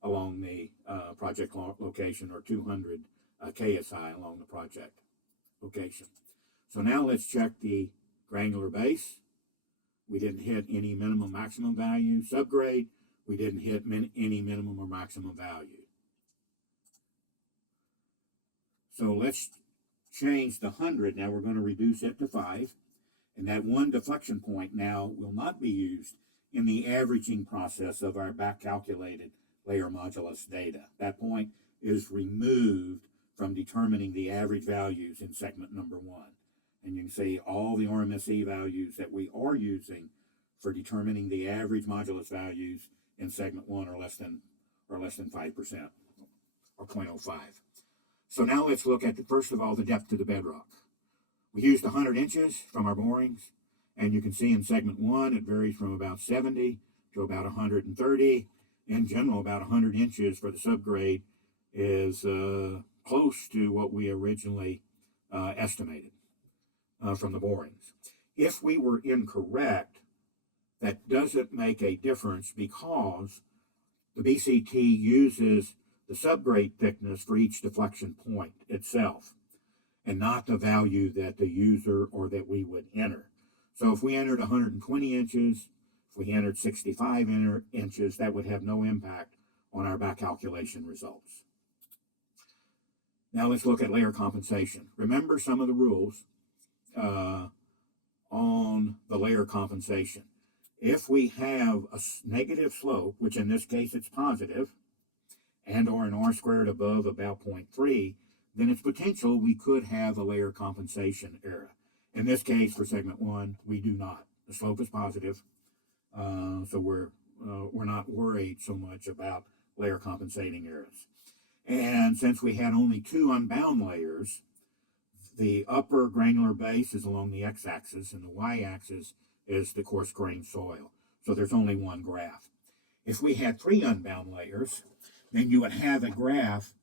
along the project location, or 200 KSI along the project location. So now let's check the granular base. We didn't hit any minimum maximum value. Subgrade, we didn't hit any minimum or maximum value. So let's change the 100. Now we're going to reduce it to 5. And that 1 deflection point now will not be used in the averaging process of our back calculated layer modulus data. That point is removed from determining the average values in segment number 1. And you can see all the RMSE values that we are using for determining the average modulus values in segment 1 are less than 5%, or 0.05. So now let's look at, first of all, the depth to the bedrock. We used 100 inches from our borings, and you can see in segment 1 it varies from about 70 to about 130. In general, about 100 inches for the subgrade is close to what we originally estimated from the borings. If we were incorrect, that doesn't make a difference because the BcT uses the subgrade thickness for each deflection point itself. and not the value that the user or that we would enter. So if we entered 120 inches, if we entered 65 inches, that would have no impact on our back calculation results. Now let's look at layer compensation. Remember some of the rules on the layer compensation. If we have a negative slope, which in this case it's positive, and or an R squared above about 0.3, then it's potential we could have a layer compensation error. In this case, for segment 1, we do not. The slope is positive, so we're not worried so much about layer compensating errors. And since we had only 2 unbound layers, the upper granular base is along the x-axis, and the y-axis is the coarse grained soil. So there's only one graph. If we had 3 unbound layers, then you would have a graph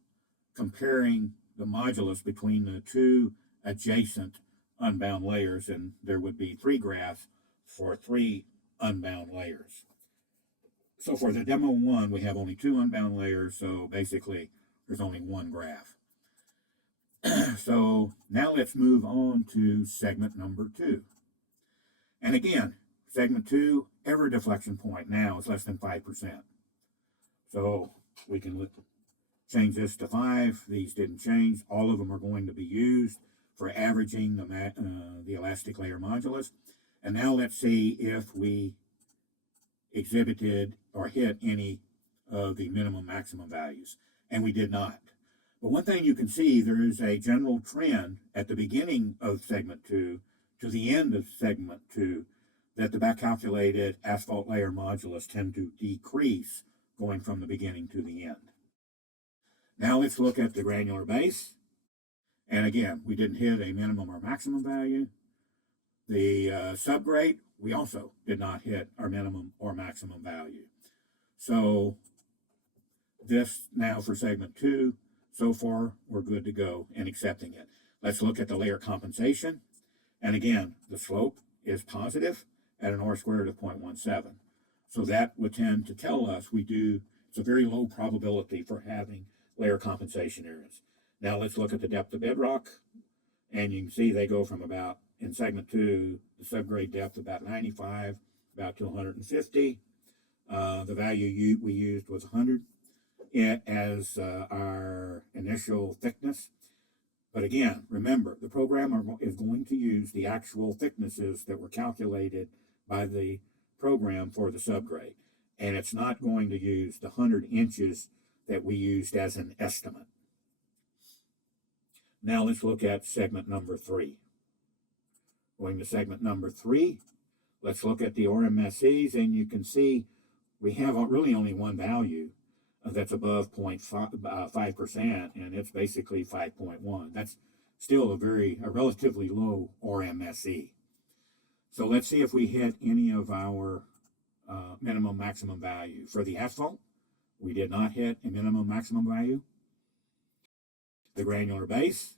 comparing the modulus between the 2 adjacent unbound layers, and there would be 3 graphs for 3 unbound layers. So for the demo 1, we have only 2 unbound layers, so basically there's only one graph. So now let's move on to segment number 2. And again, segment 2, every deflection point now is less than 5%. So we can change this to 5. These didn't change. All of them are going to be used for averaging the elastic layer modulus. And now let's see if we exhibited or hit any of the minimum maximum values. And we did not. But one thing you can see, there is a general trend at the beginning of segment 2 to the end of segment 2 that the back calculated asphalt layer modulus tend to decrease going from the beginning to the end. Now let's look at the granular base. And again, we didn't hit a minimum or maximum value. The subgrade, we also did not hit our minimum or maximum value. So this now for segment 2, so far we're good to go in accepting it. Let's look at the layer compensation. And again, the slope is positive at an R squared of 0.17. So that would tend to tell us it's a very low probability for having layer compensation errors. Now let's look at the depth of bedrock. And you can see they go from about, in segment 2, the subgrade depth about 95, about to 150. The value we used was 100 as our initial thickness. But again, remember, the programmer is going to use the actual thicknesses that were calculated by the program for the subgrade. And it's not going to use the 100 inches that we used as an estimate. Now let's look at segment number 3. Going to segment number 3, let's look at the RMSEs, and you can see we have really only one value that's above 0.5%, and it's basically 5.1. That's still a relatively low RMSE. So let's see if we hit any of our minimum maximum value. For the asphalt, we did not hit a minimum maximum value. The granular base,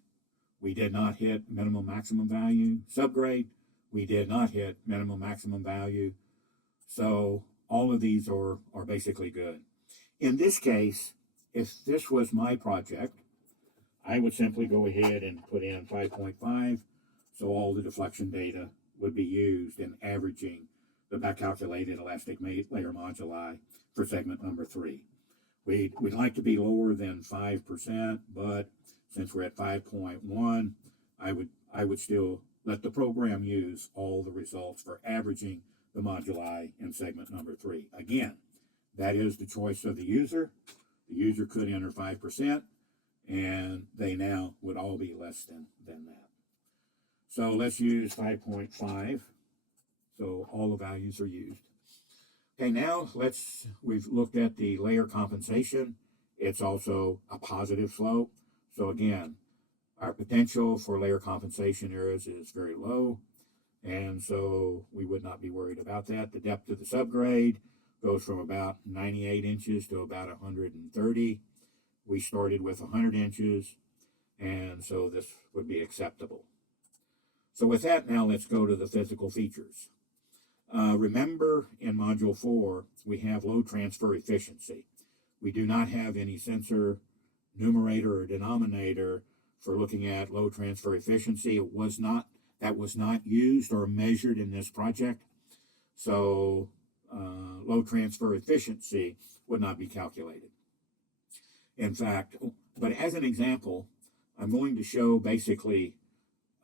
we did not hit minimum maximum value. Subgrade, we did not hit minimum maximum value. So all of these are basically good. In this case, if this was my project, I would simply go ahead and put in 5.5, so all the deflection data would be used in averaging the back calculated elastic layer moduli for segment number 3. We'd like to be lower than 5%, but since we're at 5.1, I would still let the program use all the results for averaging the moduli in segment number 3. Again, that is the choice of the user. The user could enter 5%, and they now would all be less than that. So let's use 5.5. So all the values are used. Okay, now we've looked at the layer compensation. It's also a positive slope. So again, our potential for layer compensation errors is very low, and so we would not be worried about that. The depth of the subgrade goes from about 98 inches to about 130. We started with 100 inches, and so this would be acceptable. So with that, now let's go to the physical features. Remember, in Module 4, we have low transfer efficiency. We do not have any sensor numerator or denominator for looking at load transfer efficiency. That was not used or measured in this project. So load transfer efficiency would not be calculated. In fact, but as an example, I'm going to show basically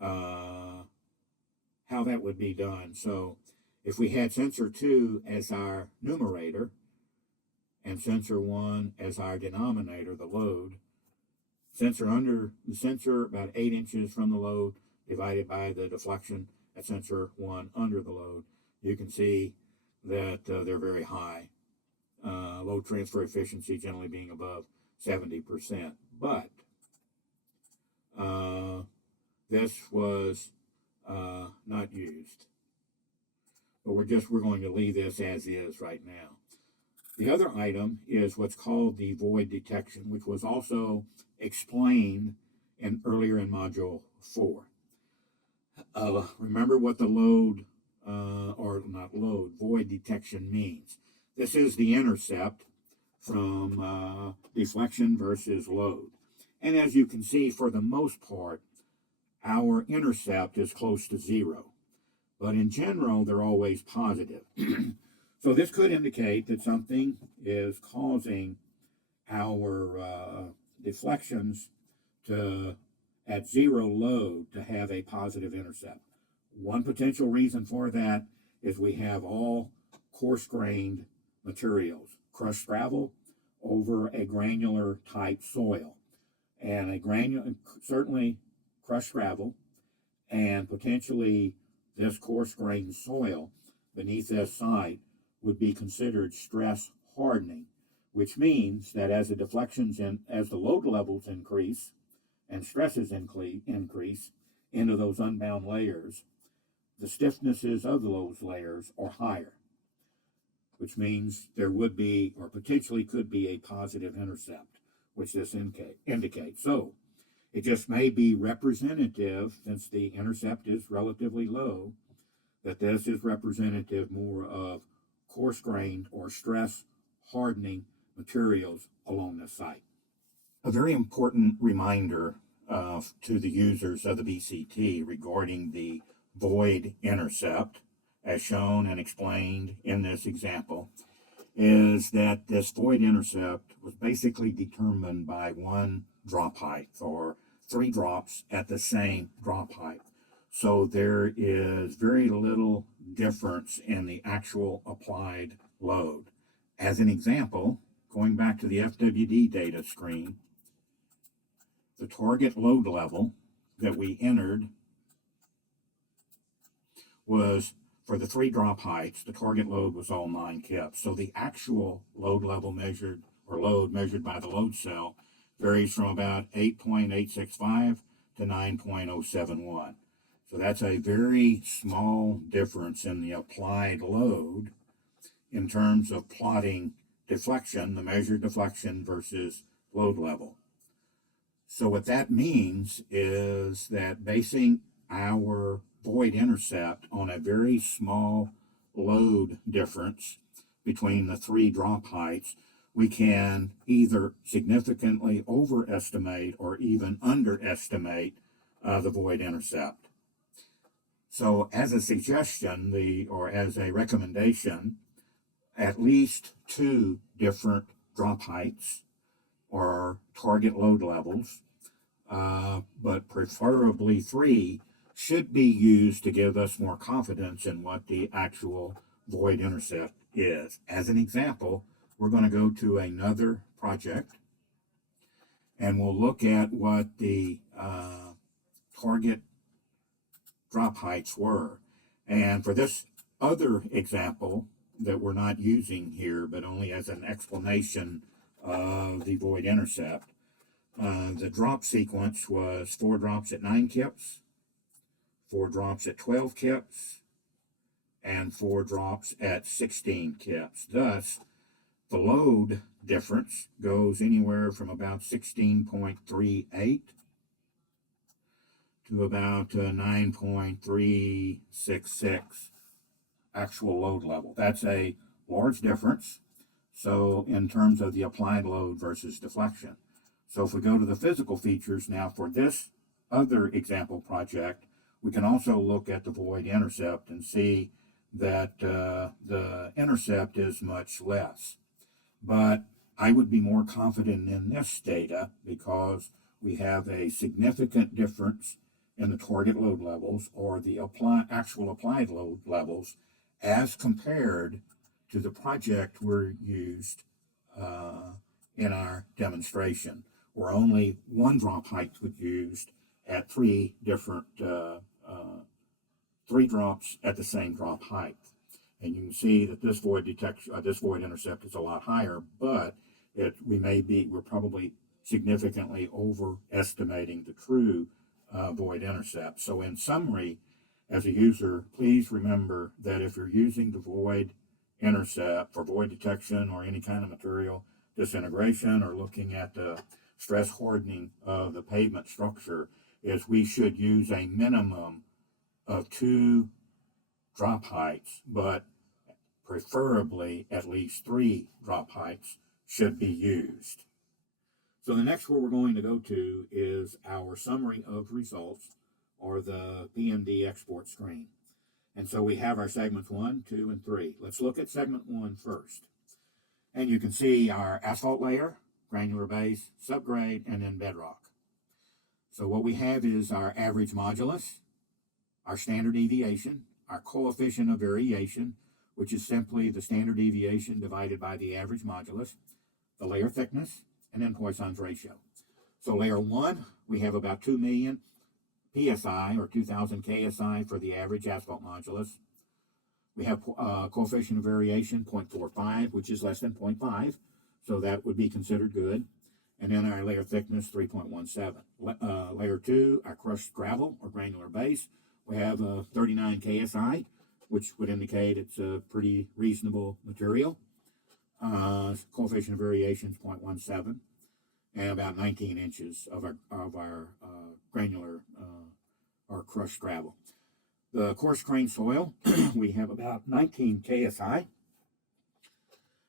how that would be done. So if we had sensor 2 as our numerator and sensor 1 as our denominator, the load, sensor about 8 inches from the load divided by the deflection at sensor 1 under the load, you can see that they're very high. Load transfer efficiency generally being above 70%. But this was not used. But we're going to leave this as is right now. The other item is what's called the void detection, which was also explained earlier in Module 4. Remember what the void detection means. This is the intercept from deflection versus load. And as you can see, for the most part, our intercept is close to zero. But in general, they're always positive. So this could indicate that something is causing our deflections at zero load to have a positive intercept. One potential reason for that is we have all coarse-grained materials, crushed gravel over a granular type soil. And certainly crushed gravel and potentially this coarse-grained soil beneath this site would be considered stress hardening, which means that as the load levels increase and stresses increase into those unbound layers, the stiffnesses of those layers are higher, which means there would be or potentially could be a positive intercept, which this indicates. So it just may be representative, since the intercept is relatively low, that this is representative more of coarse-grained or stress-hardening materials along the site. A very important reminder to the users of the BcT regarding the void intercept, as shown and explained in this example, is that this void intercept was basically determined by one drop height, or 3 drops at the same drop height. So there is very little difference in the actual applied load. As an example, going back to the FWD data screen, the target load level that we entered was, for the 3 drop heights, the target load was all 9 kips. So the actual load level measured by the load cell varies from about 8.865 to 9.071. So that's a very small difference in the applied load in terms of plotting deflection, the measured deflection versus load level. So what that means is that basing our void intercept on a very small load difference between the 3 drop heights, we can either significantly overestimate or even underestimate the void intercept. So as a suggestion, or as a recommendation, at least 2 different drop heights or target load levels, but preferably 3, should be used to give us more confidence in what the actual void intercept is. As an example, we're going to go to another project and we'll look at what the target drop heights were. And for this other example that we're not using here, but only as an explanation of the void intercept, the drop sequence was 4 drops at 9 kips, 4 drops at 12 kips, and 4 drops at 16 kips. Thus, the load difference goes anywhere from about 16.38 to about 9.366 actual load level. That's a large difference. So in terms of the applied load versus deflection. So if we go to the physical features now for this other example project, we can also look at the void intercept and see that the intercept is much less. But I would be more confident in this data because we have a significant difference in the target load levels or the actual applied load levels as compared to the project we're used in our demonstration, where only one drop height was used at three drops at the same drop height. And you can see that this void intercept is a lot higher, but we're probably significantly overestimating the true void intercept. So in summary, as a user, please remember that if you're using the void intercept for void detection or any kind of material disintegration or looking at the stress hardening of the pavement structure, is we should use a minimum of 2 drop heights, but preferably at least 3 drop heights should be used. So the next where we're going to go to is our summary of results, or the PMD export screen. And so we have our segments 1, 2, and 3. Let's look at segment 1 first. And you can see our asphalt layer, granular base, subgrade, and then bedrock. So what we have is our average modulus, our standard deviation, our coefficient of variation, which is simply the standard deviation divided by the average modulus, the layer thickness, and then Poisson's ratio. So layer 1, we have about 2 million PSI or 2,000 KSI for the average asphalt modulus. We have coefficient of variation 0.45, which is less than 0.5, so that would be considered good. And then our layer thickness 3.17. Layer 2, our crushed gravel or granular base, we have 39 KSI, which would indicate it's a pretty reasonable material. Coefficient of variation is 0.17, and about 19 inches of our granular or crushed gravel. The coarse grain soil, we have about 19 KSI,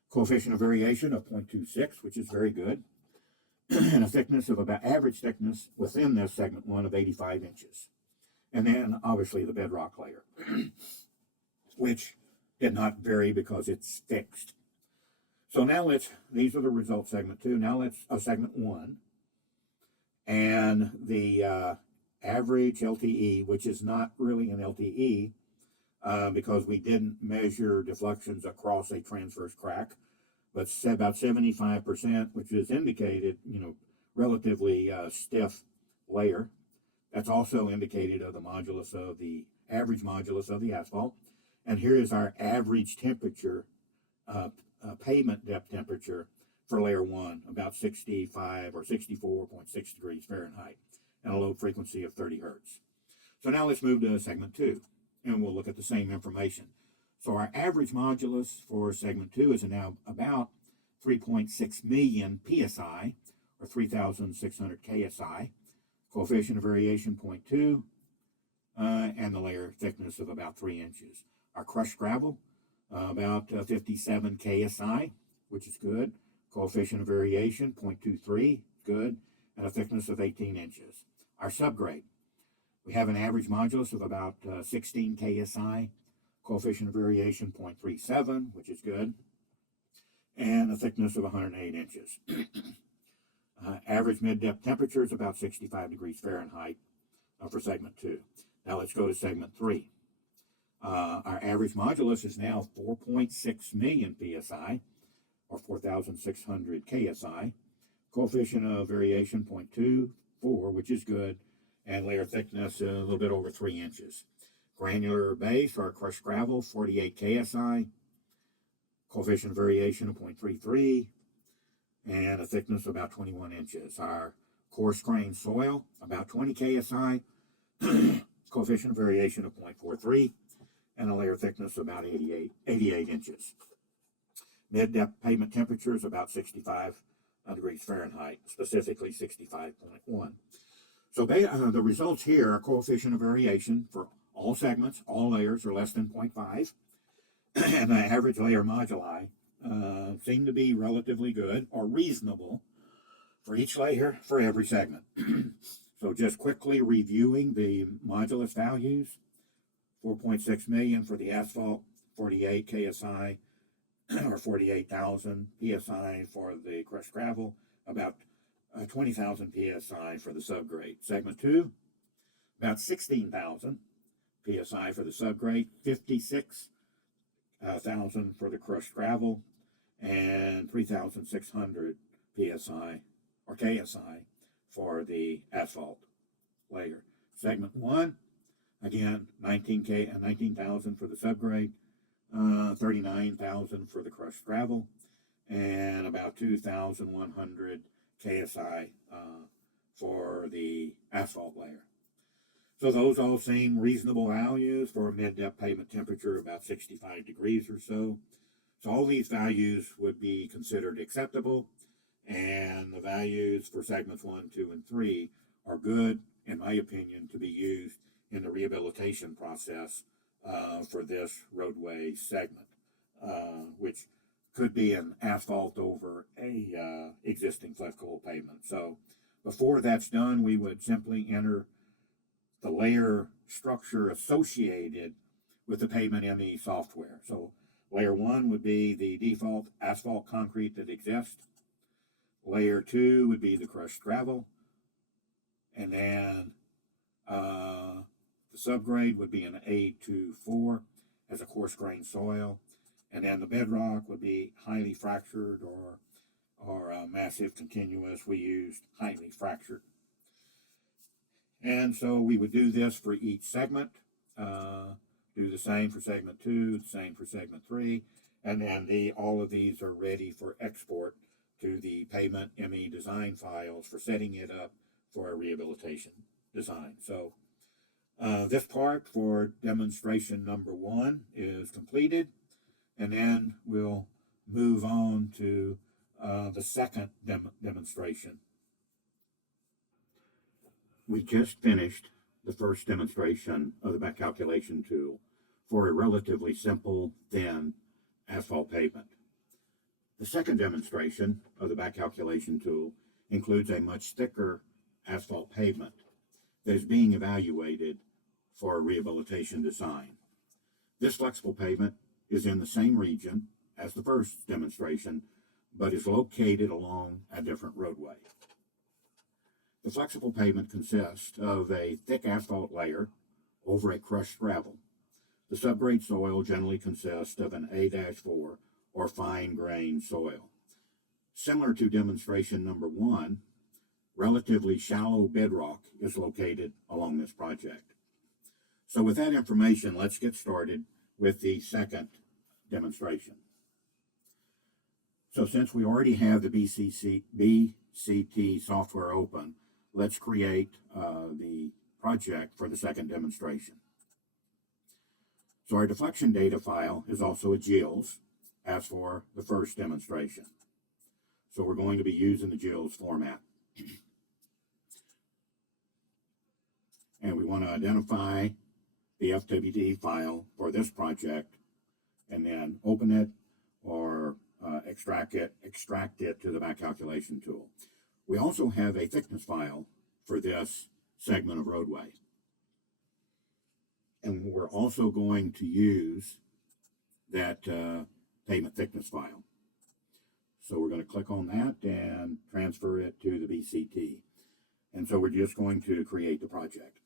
coefficient of variation of 0.26, which is very good, and a thickness of about average thickness within this segment 1 of 85 inches. And then obviously the bedrock layer, which did not vary because it's fixed. So now these are the results segment 2. Now let's segment 1. And the average LTE, which is not really an LTE because we didn't measure deflections across a transverse crack, but about 75%, which is indicated, relatively stiff layer. That's also indicated of the modulus of the average modulus of the asphalt. And here is our average temperature, pavement depth temperature for layer 1, about 65 or 64.6 degrees Fahrenheit, and a low frequency of 30 hertz. So now let's move to segment 2, and we'll look at the same information. So our average modulus for segment 2 is now about 3.6 million PSI, or 3,600 KSI, coefficient of variation 0.2, and the layer thickness of about 3 inches. Our crushed gravel, about 57 KSI, which is good. Coefficient of variation 0.23, good, and a thickness of 18 inches. Our subgrade, we have an average modulus of about 16 KSI, coefficient of variation 0.37, which is good, and a thickness of 108 inches. Average mid-depth temperature is about 65 degrees Fahrenheit for segment 2. Now let's go to segment 3. Our average modulus is now 4.6 million PSI, or 4,600 KSI. Coefficient of variation 0.24, which is good, and layer thickness a little bit over 3 inches. Granular base, or crushed gravel, 48 KSI. Coefficient of variation of 0.33, and a thickness of about 21 inches. Our coarse grain soil, about 20 KSI. Coefficient of variation of 0.43, and a layer thickness of about 88 inches. Mid-depth pavement temperature is about 65 degrees Fahrenheit, specifically 65.1. So the results here are coefficient of variation for all segments, all layers are less than 0.5, and the average layer moduli seem to be relatively good or reasonable for each layer for every segment. So just quickly reviewing the modulus values, 4.6 million for the asphalt, 48 KSI or 48,000 PSI for the crushed gravel, about 20,000 PSI for the subgrade. Segment 2, about 16,000 PSI for the subgrade, 56,000 for the crushed gravel, and 3,600 PSI or KSI for the asphalt layer. Segment 1, again, 19,000 for the subgrade, 39,000 for the crushed gravel, and about 2,100 KSI for the asphalt layer. So those all seem reasonable values for a mid-depth pavement temperature about 65 degrees or so. So all these values would be considered acceptable, and the values for segments 1, 2, and 3 are good, in my opinion, to be used in the rehabilitation process for this roadway segment, which could be an asphalt over a existing flexible pavement. So before that's done, we would simply enter the layer structure associated with the Pavement ME software. So layer 1 would be the default asphalt concrete that exists. Layer 2 would be the crushed gravel. And then the subgrade would be an A24 as a coarse grain soil. And then the bedrock would be highly fractured or massive continuous. We used highly fractured. And so we would do this for each segment, do the same for segment 2, the same for segment 3, and then all of these are ready for export to the Pavement ME design files for setting it up for a rehabilitation design. So this part for demonstration number 1 is completed, and then we'll move on to the second demonstration. We just finished the first demonstration of the back calculation tool for a relatively simple, thin asphalt pavement. The second demonstration of the back calculation tool includes a much thicker asphalt pavement that is being evaluated for a rehabilitation design. This flexible pavement is in the same region as the first demonstration, but is located along a different roadway. The flexible pavement consists of a thick asphalt layer over a crushed gravel. The subgrade soil generally consists of an A-4 or fine grained soil. Similar to demonstration number 1, relatively shallow bedrock is located along this project. So with that information, let's get started with the second demonstration. So since we already have the BcT software open, let's create the project for the second demonstration. So our deflection data file is also a GILS, as for the first demonstration. So we're going to be using the GILS format. And we want to identify the FWD file for this project, and then open it or extract it to the back calculation tool. We also have a thickness file for this segment of roadway. And we're also going to use that pavement thickness file. So we're going to click on that and transfer it to the BcT. And so we're just going to create the project.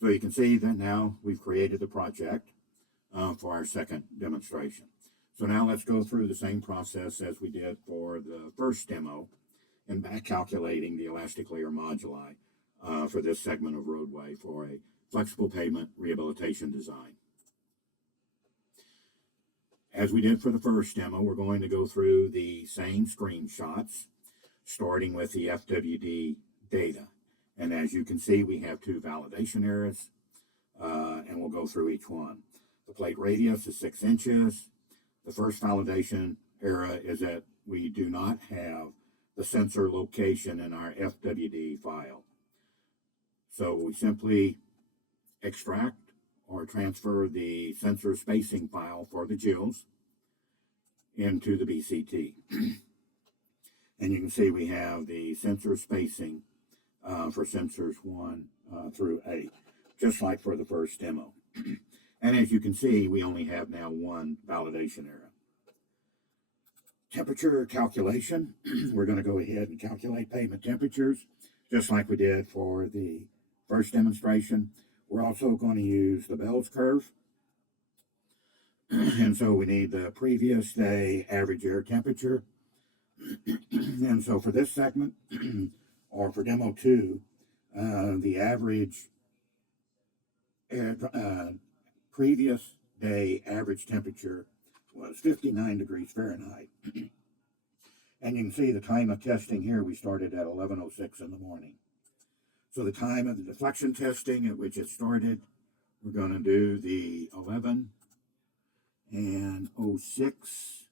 So you can see that now we've created the project for our second demonstration. So now let's go through the same process as we did for the first demo and back calculating the elastic layer moduli for this segment of roadway for a flexible pavement rehabilitation design. As we did for the first demo, we're going to go through the same screenshots, starting with the FWD data. And as you can see, we have 2 validation errors, and we'll go through each one. The plate radius is 6 inches. The first validation error is that we do not have the sensor location in our FWD file. So we simply extract or transfer the sensor spacing file for the GILS into the BcT. And you can see we have the sensor spacing for sensors 1 through 8, just like for the first demo. And as you can see, we only have now one validation error. Temperature calculation. We're going to go ahead and calculate pavement temperatures, just like we did for the first demonstration. We're also going to use the Bell's curve. And so we need the previous day average air temperature. And so for this segment, or for demo 2, the average previous day average temperature was 59 degrees Fahrenheit. And you can see the time of testing here, we started at 11:06 in the morning. So the time of the deflection testing at which it started, we're going to do the 11 and 06,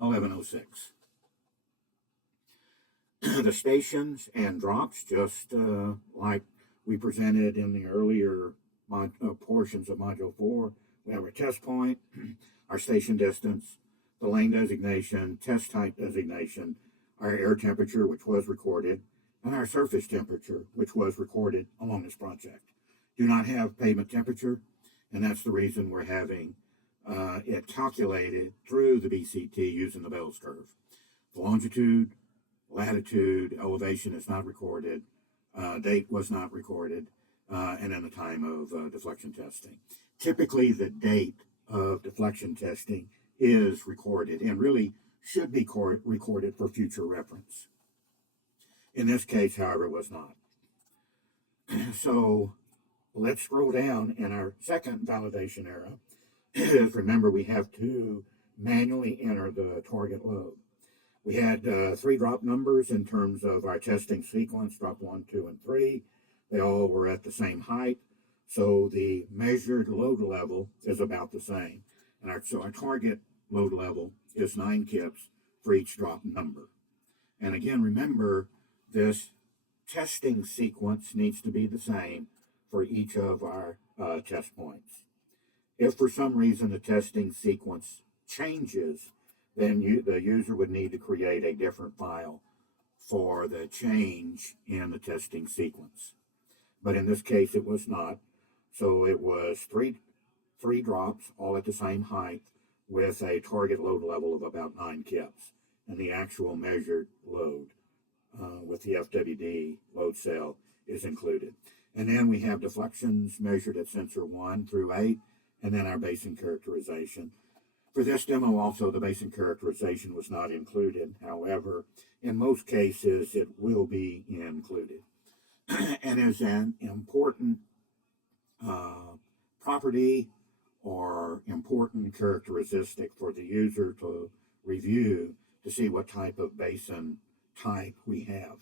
11:06. The stations and drops, just like we presented in the earlier portions of Module 4, we have our test point, our station distance, the lane designation, test type designation, our air temperature, which was recorded, and our surface temperature, which was recorded along this project. Do not have pavement temperature, and that's the reason we're having it calculated through the BcT using the Bell's curve. The longitude, latitude, elevation is not recorded, date was not recorded, and then the time of deflection testing. Typically, the date of deflection testing is recorded and really should be recorded for future reference. In this case, however, it was not. So let's scroll down, in our second validation error. Remember, we have to manually enter the target load. We had 3 drop numbers in terms of our testing sequence, drop 1, 2, and 3. They all were at the same height, so the measured load level is about the same. And so our target load level is 9 kips for each drop number. And again, remember, this testing sequence needs to be the same for each of our test points. If for some reason the testing sequence changes, then the user would need to create a different file for the change in the testing sequence. But in this case, it was not. So it was three drops, all at the same height, with a target load level of about 9 kips, and the actual measured load with the FWD load cell is included. And then we have deflections measured at sensor 1 through 8, and then our basin characterization. For this demo also, the basin characterization was not included. However, in most cases, it will be included. And is an important property or important characteristic for the user to review to see what type of basin type we have.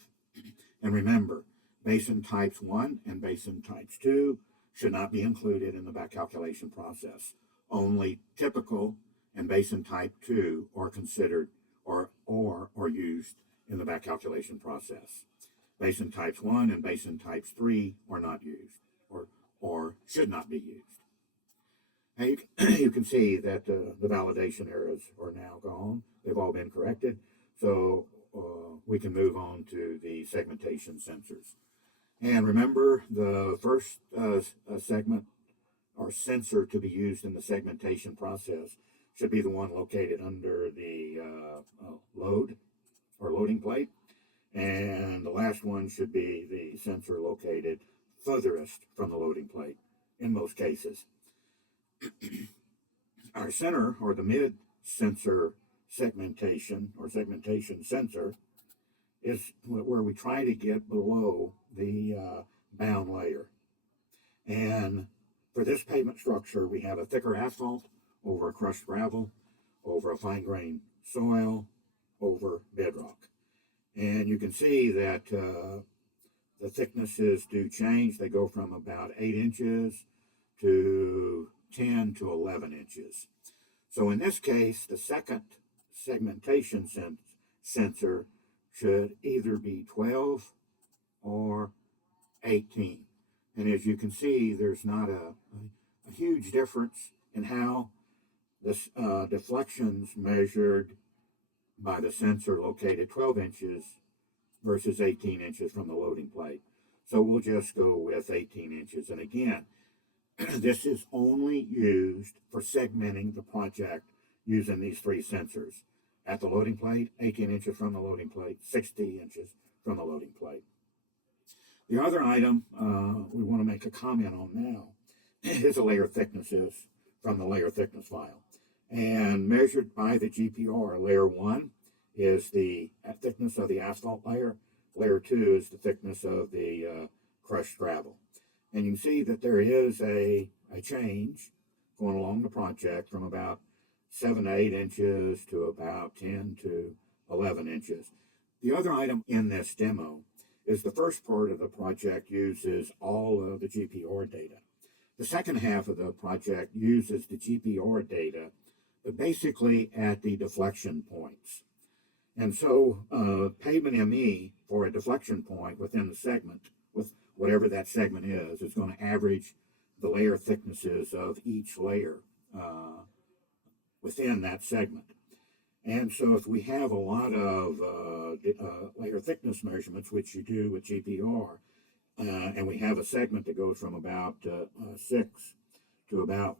And remember, basin types 1 and basin types 2 should not be included in the back calculation process. Only typical and basin type 2 are considered or used in the back calculation process. Basin types 1 and basin types 3 are not used or should not be used. Now you can see that the validation errors are now gone. They've all been corrected. So we can move on to the segmentation sensors. And remember, the first segment or sensor to be used in the segmentation process should be the one located under the load or loading plate. And the last one should be the sensor located furthest from the loading plate in most cases. Our center, or the mid sensor segmentation or segmentation sensor, is where we try to get below the bound layer. And for this pavement structure, we have a thicker asphalt over a crushed gravel, over a fine grained soil, over bedrock. And you can see that the thicknesses do change. They go from about 8 inches to 10 to 11 inches. So in this case, the second segmentation sensor should either be 12 or 18. And as you can see, there's not a huge difference in how the deflections measured by the sensor located 12 inches versus 18 inches from the loading plate. So we'll just go with 18 inches. And again, this is only used for segmenting the project using these three sensors. At the loading plate, 18 inches from the loading plate, 60 inches from the loading plate. The other item we want to make a comment on now is the layer thicknesses from the layer thickness file. And measured by the GPR, layer 1 is the thickness of the asphalt layer. Layer 2 is the thickness of the crushed gravel. And you can see that there is a change going along the project from about 7 to 8 inches to about 10 to 11 inches. The other item in this demo is the first part of the project uses all of the GPR data. The second half of the project uses the GPR data, but basically at the deflection points. And so pavement ME for a deflection point within the segment, with whatever that segment is going to average the layer thicknesses of each layer within that segment. And so if we have a lot of layer thickness measurements, which you do with GPR, and we have a segment that goes from about 6 to about,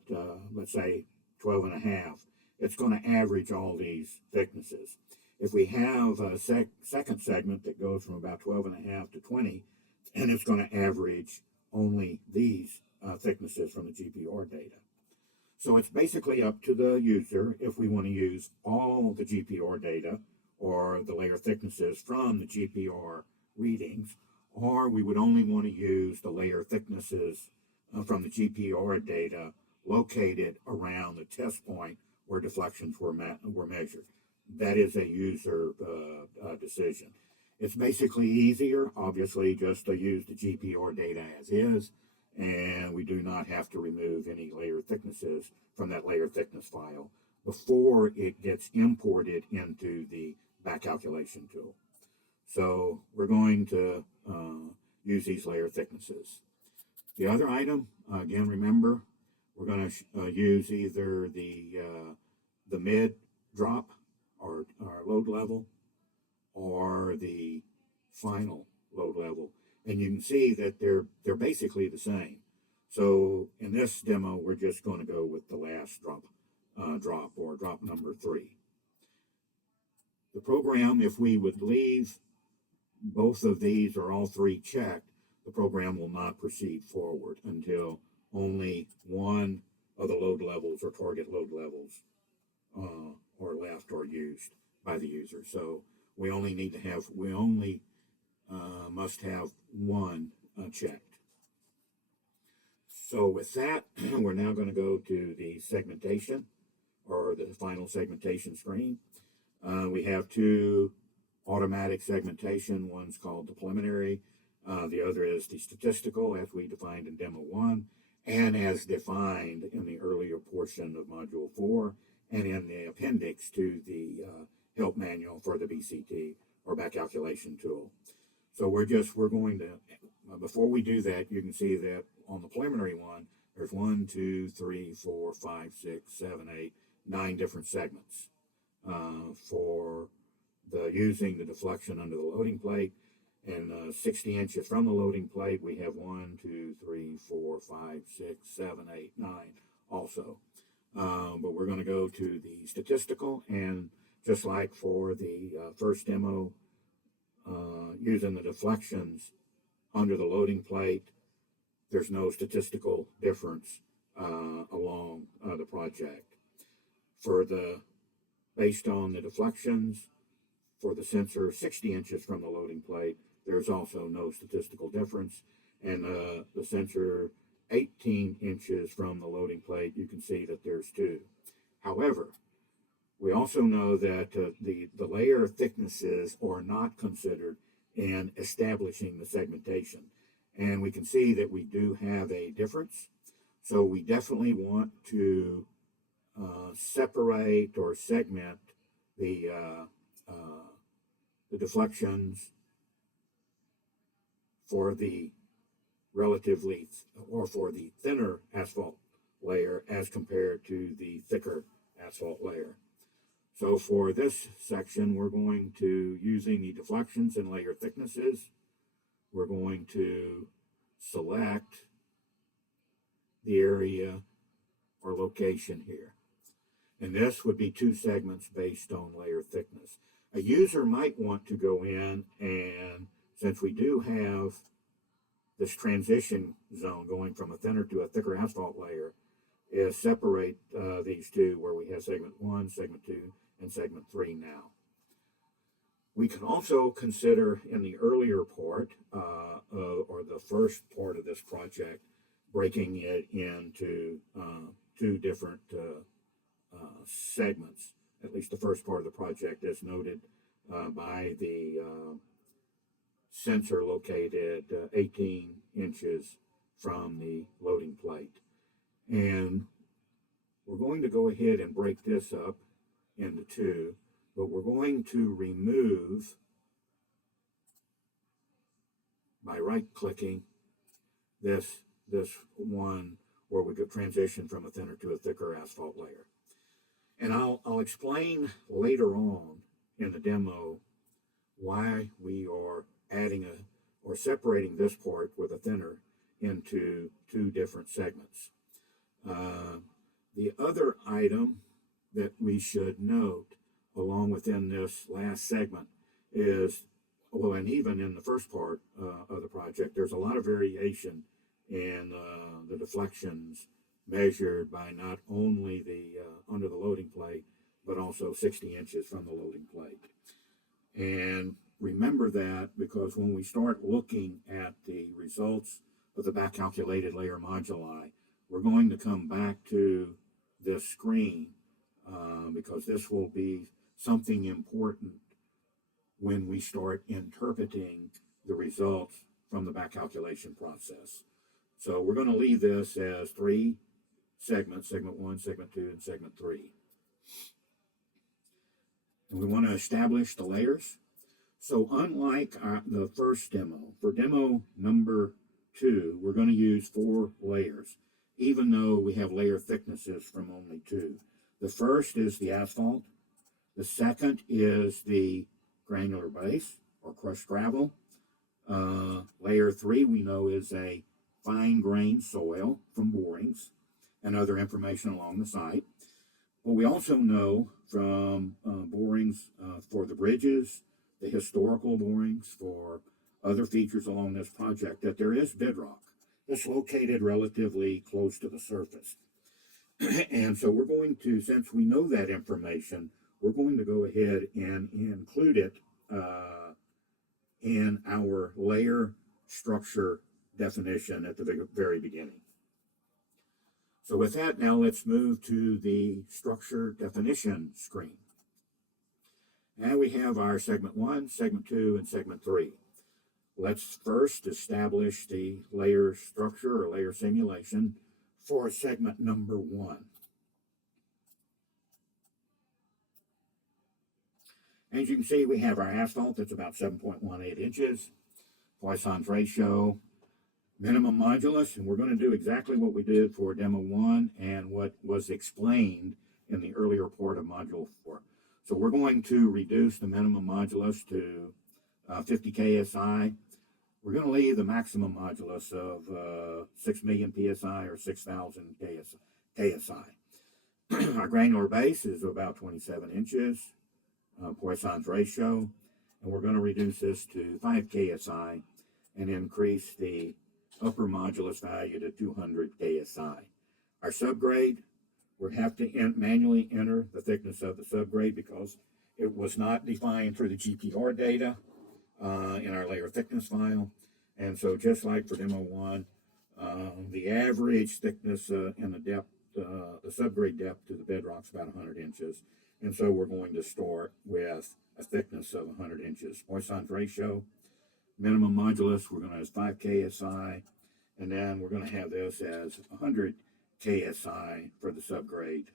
let's say, 12 and a half, it's going to average all these thicknesses. If we have a second segment that goes from about 12 and a half to 20, and it's going to average only these thicknesses from the GPR data. So it's basically up to the user if we want to use all the GPR data or the layer thicknesses from the GPR readings, or we would only want to use the layer thicknesses from the GPR data located around the test point where deflections were measured. That is a user decision. It's basically easier, obviously, just to use the GPR data as is, and we do not have to remove any layer thicknesses from that layer thickness file before it gets imported into the back calculation tool. So we're going to use these layer thicknesses. The other item, again, remember, we're going to use either the mid drop or load level or the final load level. And you can see that they're basically the same. So in this demo, we're just going to go with the last drop or drop number 3. The program, if we would leave both of these or all 3 checked, the program will not proceed forward until only one of the load levels or target load levels are left or used by the user. So we only must have one checked. So with that, we're now going to go to the segmentation or the final segmentation screen. We have 2 automatic segmentation. One's called the preliminary. The other is the statistical, as we defined in Demo 1, and as defined in the earlier portion of Module 4, and in the appendix to the help manual for the BcT or back calculation tool. So we're going to, before we do that, you can see that on the preliminary one, there's 1, 2, 3, 4, 5, 6, 7, 8, 9 different segments for using the deflection under the loading plate. And 60 inches from the loading plate, we have 1, 2, 3, 4, 5, 6, 7, 8, 9 also. But we're going to go to the statistical, and just like for the first demo, using the deflections under the loading plate, there's no statistical difference along the project. Based on the deflections for the sensor 60 inches from the loading plate, there's also no statistical difference. And the sensor 18 inches from the loading plate, you can see that there's 2. However, we also know that the layer thicknesses are not considered in establishing the segmentation. And we can see that we do have a difference. So we definitely want to separate or segment the deflections for the relatively, or for the thinner asphalt layer as compared to the thicker asphalt layer. So for this section, we're going to, using the deflections and layer thicknesses, we're going to select the area or location here. And this would be 2 segments based on layer thickness. A user might want to go in and, since we do have this transition zone going from a thinner to a thicker asphalt layer, is separate these two where we have segment 1, segment 2, and segment 3 now. We can also consider in the earlier part, or the first part of this project, breaking it into 2 different segments, at least the first part of the project, as noted by the sensor located 18 inches from the loading plate. And we're going to go ahead and break this up into 2, but we're going to remove, by right-clicking, this one where we could transition from a thinner to a thicker asphalt layer. And I'll explain later on in the demo why we are adding or separating this part with a thinner into 2 different segments. The other item that we should note along within this last segment is, well, and even in the first part of the project, there's a lot of variation in the deflections measured by not only the under the loading plate, but also 60 inches from the loading plate. And remember that, because when we start looking at the results of the back calculated layer moduli, we're going to come back to this screen because this will be something important when we start interpreting the results from the back calculation process. So we're going to leave this as 3 segments, segment 1, segment 2, and segment 3. And we want to establish the layers. So unlike the first demo, for demo number 2, we're going to use 4 layers, even though we have layer thicknesses from only 2. The first is the asphalt. The second is the granular base or crushed gravel. Layer 3 we know is a fine grained soil from borings and other information along the site. But we also know from borings for the bridges, the historical borings for other features along this project, that there is bedrock that's located relatively close to the surface. And so we're going to, since we know that information, we're going to go ahead and include it in our layer structure definition at the very beginning. So with that, now let's move to the structure definition screen. Now we have our segment 1, segment 2, and segment 3. Let's first establish the layer structure or layer simulation for segment number 1. As you can see, we have our asphalt that's about 7.18 inches, Poisson's ratio, minimum modulus, and we're going to do exactly what we did for demo 1 and what was explained in the earlier part of module 4. So we're going to reduce the minimum modulus to 50 KSI. We're going to leave the maximum modulus of 6 million PSI or 6,000 KSI. Our granular base is about 27 inches, Poisson's ratio, and we're going to reduce this to 5 KSI and increase the upper modulus value to 200 KSI. Our subgrade, we have to manually enter the thickness of the subgrade because it was not defined through the GPR data in our layer thickness file. And so just like for demo 1, the average thickness and the depth, the subgrade depth to the bedrock is about 100 inches. And so we're going to start with a thickness of 100 inches. Poisson's ratio, minimum modulus, we're going to have 5 KSI, and then we're going to have this as 100 KSI for the subgrade,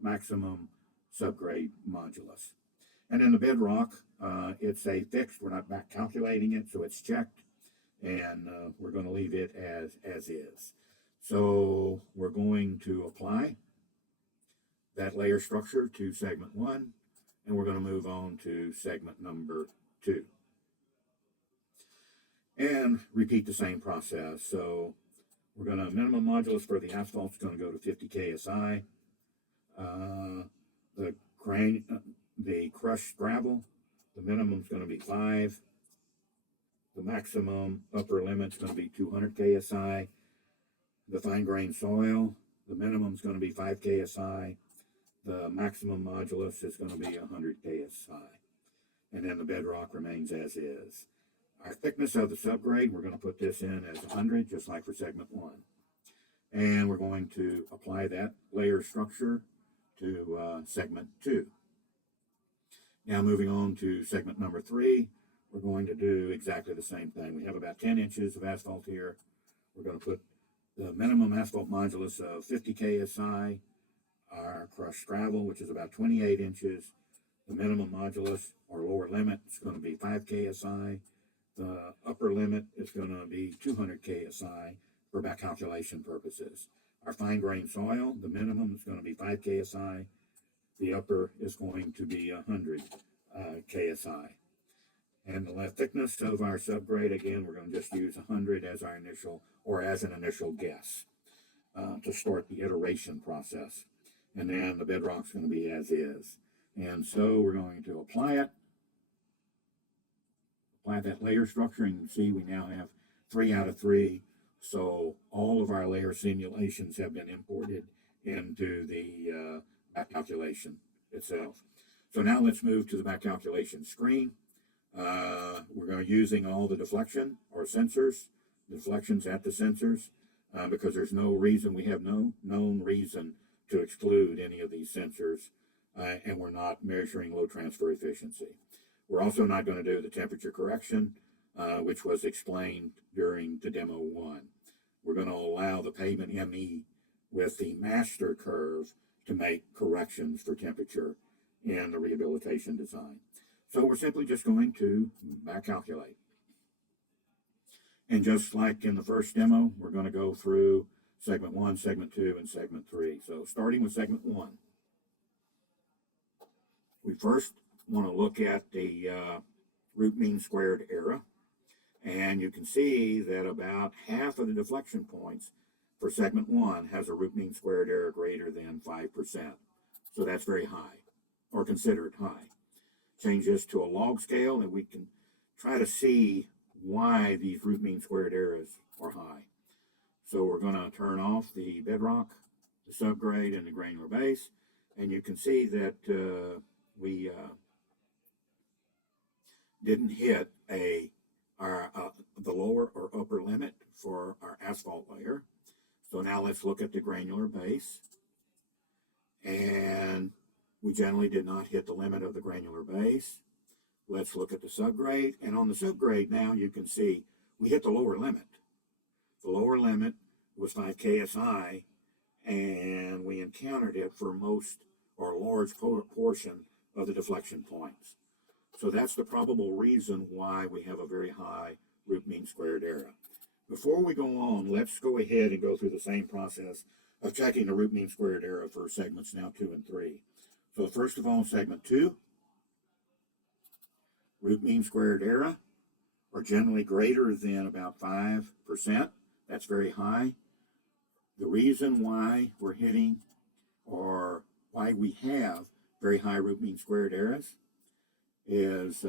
maximum subgrade modulus. And in the bedrock, it's a fixed, we're not back calculating it, so it's checked, and we're going to leave it as is. So we're going to apply that layer structure to segment 1, and we're going to move on to segment number 2. And repeat the same process. So we're going to, minimum modulus for the asphalt is going to go to 50 KSI. The crushed gravel, the minimum is going to be 5. The maximum upper limit is going to be 200 KSI. The fine grained soil, the minimum is going to be 5 KSI. The maximum modulus is going to be 100 KSI. And then the bedrock remains as is. Our thickness of the subgrade, we're going to put this in as 100, just like for segment 1. And we're going to apply that layer structure to segment 2. Now moving on to segment number 3, we're going to do exactly the same thing. We have about 10 inches of asphalt here. We're going to put the minimum asphalt modulus of 50 KSI, our crushed gravel, which is about 28 inches. The minimum modulus or lower limit is going to be 5 KSI. The upper limit is going to be 200 KSI for back calculation purposes. Our fine grained soil, the minimum is going to be 5 KSI. The upper is going to be 100 KSI. And the thickness of our subgrade, again, we're going to just use 100 as our initial, or as an initial guess to start the iteration process. And then the bedrock's going to be as is. And so we're going to apply that layer structure, and you can see we now have 3 out of 3. So all of our layer simulations have been imported into the back calculation itself. So now let's move to the back calculation screen. We're going to using all the deflections at the sensors, because there's no reason, we have no known reason to exclude any of these sensors, and we're not measuring load transfer efficiency. We're also not going to do the temperature correction, which was explained during the demo 1. We're going to allow the pavement ME with the master curve to make corrections for temperature in the rehabilitation design. So we're simply just going to back calculate. And just like in the first demo, we're going to go through segment 1, segment 2, and segment 3. So starting with segment 1. We first want to look at the root mean squared error. And you can see that about half of the deflection points for segment 1 has a root mean squared error greater than 5%. So that's very high, or considered high. Change this to a log scale, and we can try to see why these root mean squared errors are high. So we're going to turn off the bedrock, the subgrade, and the granular base, and you can see that we didn't hit the lower or upper limit for our asphalt layer. So now let's look at the granular base, and we generally did not hit the limit of the granular base. Let's look at the subgrade, and on the subgrade now you can see we hit the lower limit. The lower limit was 5 KSI, and we encountered it for most or a large portion of the deflection points. So that's the probable reason why we have a very high root mean squared error. Before we go on, let's go ahead and go through the same process of checking the root mean squared error for segments now 2 and 3. So first of all, segment 2, root mean squared error are generally greater than about 5%. That's very high. The reason why we're hitting, or why we have very high root mean squared errors, is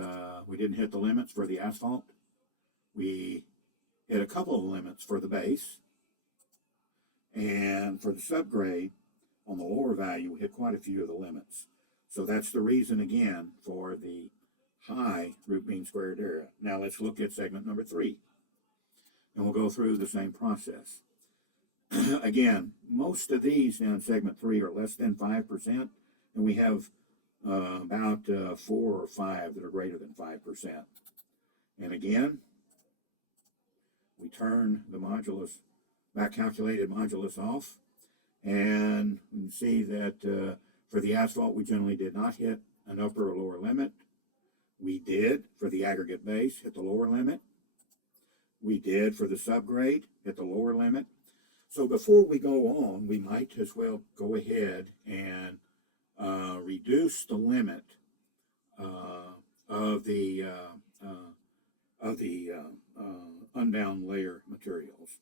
we didn't hit the limits for the asphalt. We hit a couple of limits for the base. And for the subgrade, on the lower value, we hit quite a few of the limits. So that's the reason, again, for the high root mean squared error. Now let's look at segment number 3. And we'll go through the same process. Again, most of these in segment 3 are less than 5%, and we have about 4 or 5 that are greater than 5%. And again, we turn the modulus, back calculated modulus off, and we can see that for the asphalt we generally did not hit an upper or lower limit. We did for the aggregate base hit the lower limit. We did for the subgrade hit the lower limit. So before we go on, we might as well go ahead and reduce the limit of the unbound layer materials.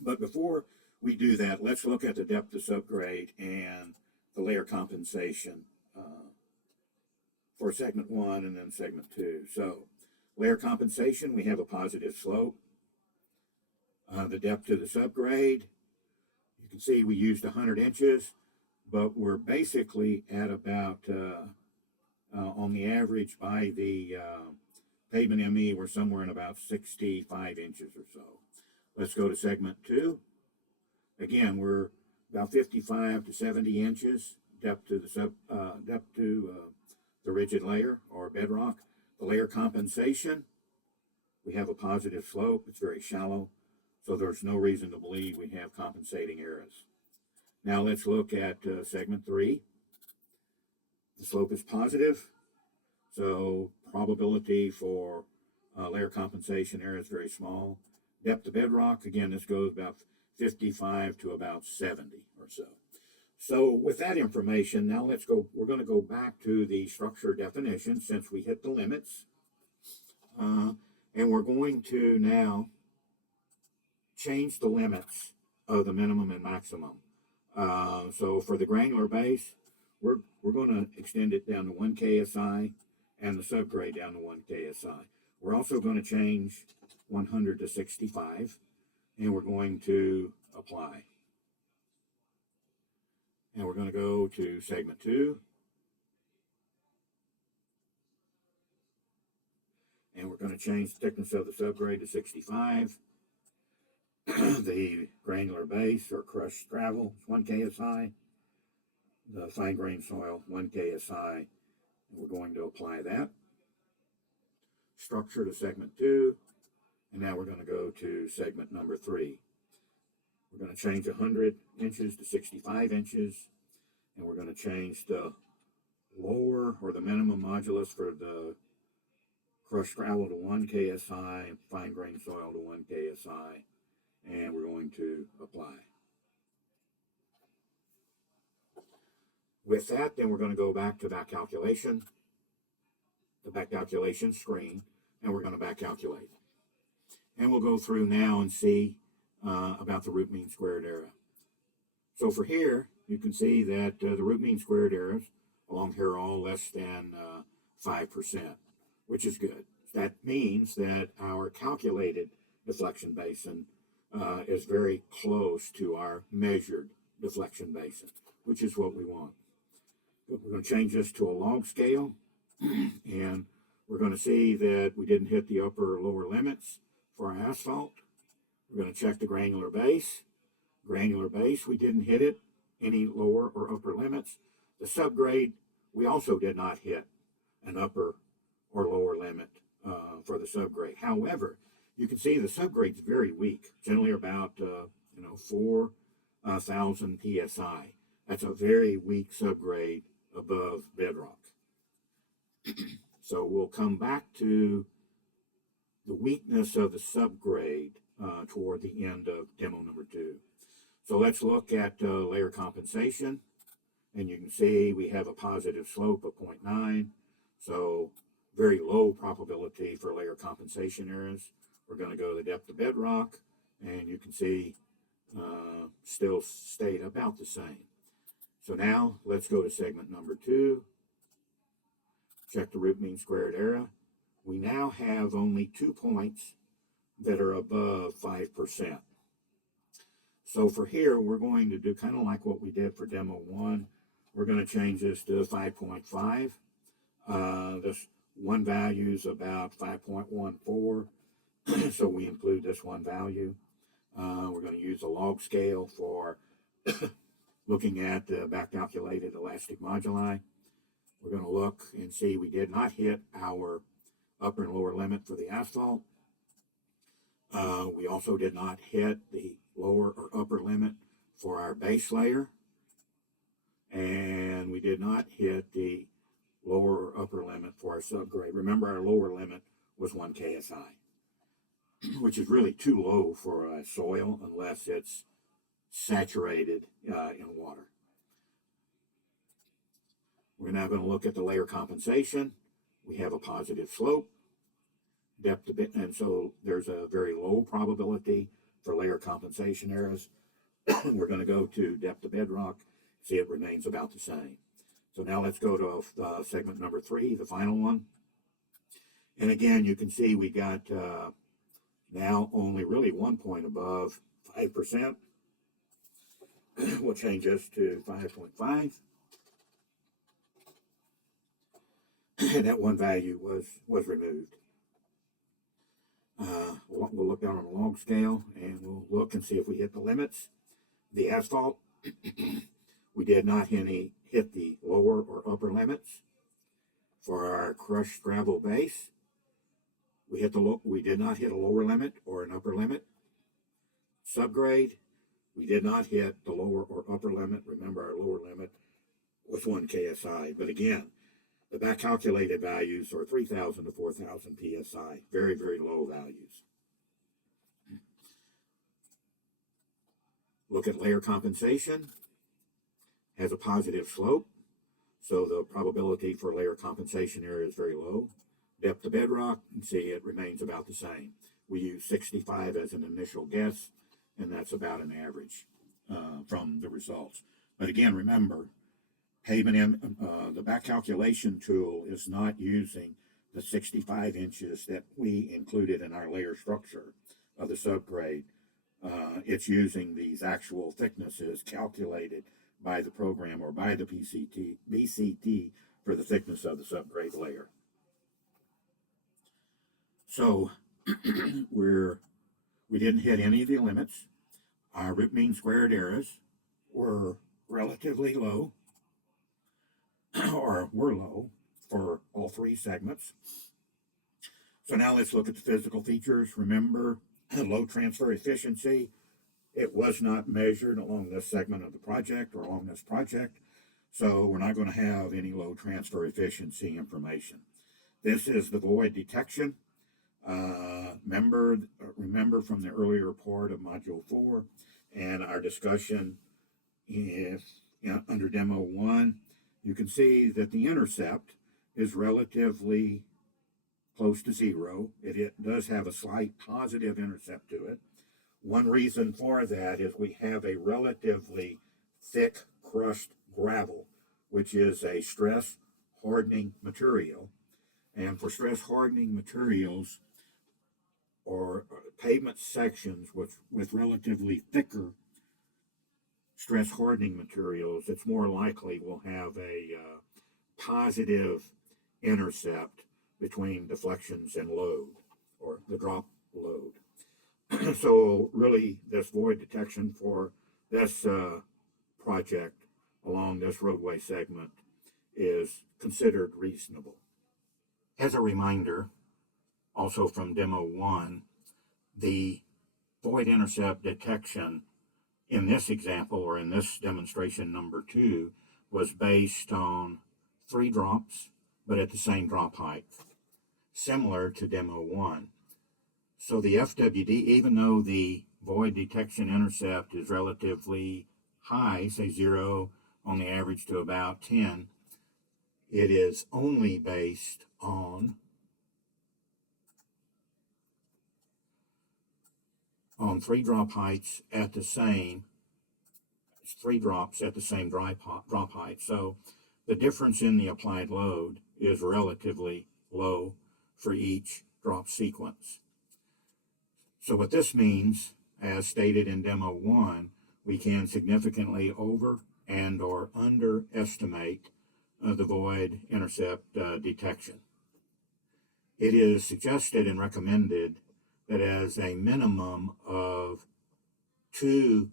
But before we do that, let's look at the depth of subgrade and the layer compensation for segment 1 and then segment 2. So layer compensation, we have a positive slope. The depth of the subgrade, you can see we used 100 inches, but we're basically at about, on the average by the pavement ME, we're somewhere in about 65 inches or so. Let's go to segment 2. Again, we're about 55 to 70 inches depth to the rigid layer or bedrock. The layer compensation, we have a positive slope. It's very shallow, so there's no reason to believe we have compensating areas. Now let's look at segment 3. The slope is positive, so probability for layer compensation area is very small. Depth of bedrock, again, this goes about 55 to about 70 or so. So with that information, now we're going to go back to the structure definition since we hit the limits. And we're going to now change the limits of the minimum and maximum. So for the granular base, we're going to extend it down to 1 KSI and the subgrade down to 1 KSI. We're also going to change 100 to 65, and we're going to apply. And we're going to go to segment 2. And we're going to change the thickness of the subgrade to 65. The granular base or crushed gravel is 1 KSI. The fine grained soil, 1 KSI. And we're going to apply that. Structure to segment 2. And now we're going to go to segment number 3. We're going to change 100 inches to 65 inches. And we're going to change the lower or the minimum modulus for the crushed gravel to 1 KSI and fine grained soil to 1 KSI. And we're going to apply. With that, then we're going to go back to back calculation, the back calculation screen, and we're going to back calculate. And we'll go through now and see about the root mean squared error. So for here, you can see that the root mean squared errors along here are all less than 5%, which is good. That means that our calculated deflection basin is very close to our measured deflection basin, which is what we want. We're going to change this to a log scale, and we're going to see that we didn't hit the upper or lower limits for our asphalt. We're going to check the granular base. Granular base, we didn't hit it, any lower or upper limits. The subgrade, we also did not hit an upper or lower limit for the subgrade. However, you can see the subgrade's very weak, generally about 4,000 psi. That's a very weak subgrade above bedrock. So we'll come back to the weakness of the subgrade toward the end of demo number 2. So let's look at layer compensation, and you can see we have a positive slope of 0.9, so very low probability for layer compensation errors. We're going to go to the depth of bedrock, and you can see still stayed about the same. So now let's go to segment number 2. Check the root mean squared error. We now have only 2 points that are above 5%. So for here, we're going to do kind of like what we did for demo 1. We're going to change this to 5.5. This one value is about 5.14. So we include this one value. We're going to use a log scale for looking at the back calculated elastic moduli. We're going to look and see we did not hit our upper and lower limit for the asphalt. We also did not hit the lower or upper limit for our base layer. And we did not hit the lower or upper limit for our subgrade. Remember, our lower limit was 1 KSI, which is really too low for soil unless it's saturated in water. We're now going to look at the layer compensation. We have a positive slope, depth of bit, and so there's a very low probability for layer compensation errors. We're going to go to depth of bedrock, see it remains about the same. So now let's go to segment number 3, the final one. And again, you can see we got now only really 1 point above 5%. We'll change this to 5.5. That one value was removed. We'll look down on the log scale and we'll look and see if we hit the limits. The asphalt, we did not hit the lower or upper limits. For our crushed gravel base, we did not hit a lower limit or an upper limit. Subgrade, we did not hit the lower or upper limit. Remember, our lower limit was 1 KSI. But again, the back calculated values are 3,000 to 4,000 PSI. Very, very low values. Look at layer compensation. Has a positive slope, so the probability for layer compensation error is very low. Depth of bedrock, you can see it remains about the same. We use 65 as an initial guess, and that's about an average from the results. But again, remember, the back calculation tool is not using the 65 inches that we included in our layer structure of the subgrade. It's using these actual thicknesses calculated by the program or by the BcT for the thickness of the subgrade layer. So we didn't hit any of the limits. Our root mean squared errors were relatively low, or were low for all 3 segments. So now let's look at the physical features. Remember, low transfer efficiency. It was not measured along this segment of the project or along this project, so we're not going to have any low transfer efficiency information. This is the void detection. Remember from the earlier part of Module 4 and our discussion under Demo 1, you can see that the intercept is relatively close to 0. It does have a slight positive intercept to it. One reason for that is we have a relatively thick crushed gravel, which is a stress hardening material. And for stress hardening materials or pavement sections with relatively thicker stress hardening materials, it's more likely we'll have a positive intercept between deflections and load, or the drop load. So really, this void detection for this project along this roadway segment is considered reasonable. As a reminder, also from Demo 1, the void intercept detection in this example, or in this demonstration number 2, was based on 3 drops, but at the same drop height, similar to Demo 1. So the FWD, even though the void detection intercept is relatively high, say 0 on the average to about 10, it is only based on 3 drop heights at the same, 3 drops at the same drop height. So the difference in the applied load is relatively low for each drop sequence. So what this means, as stated in Demo 1, we can significantly over and or underestimate the void intercept detection. It is suggested and recommended that as a minimum of 2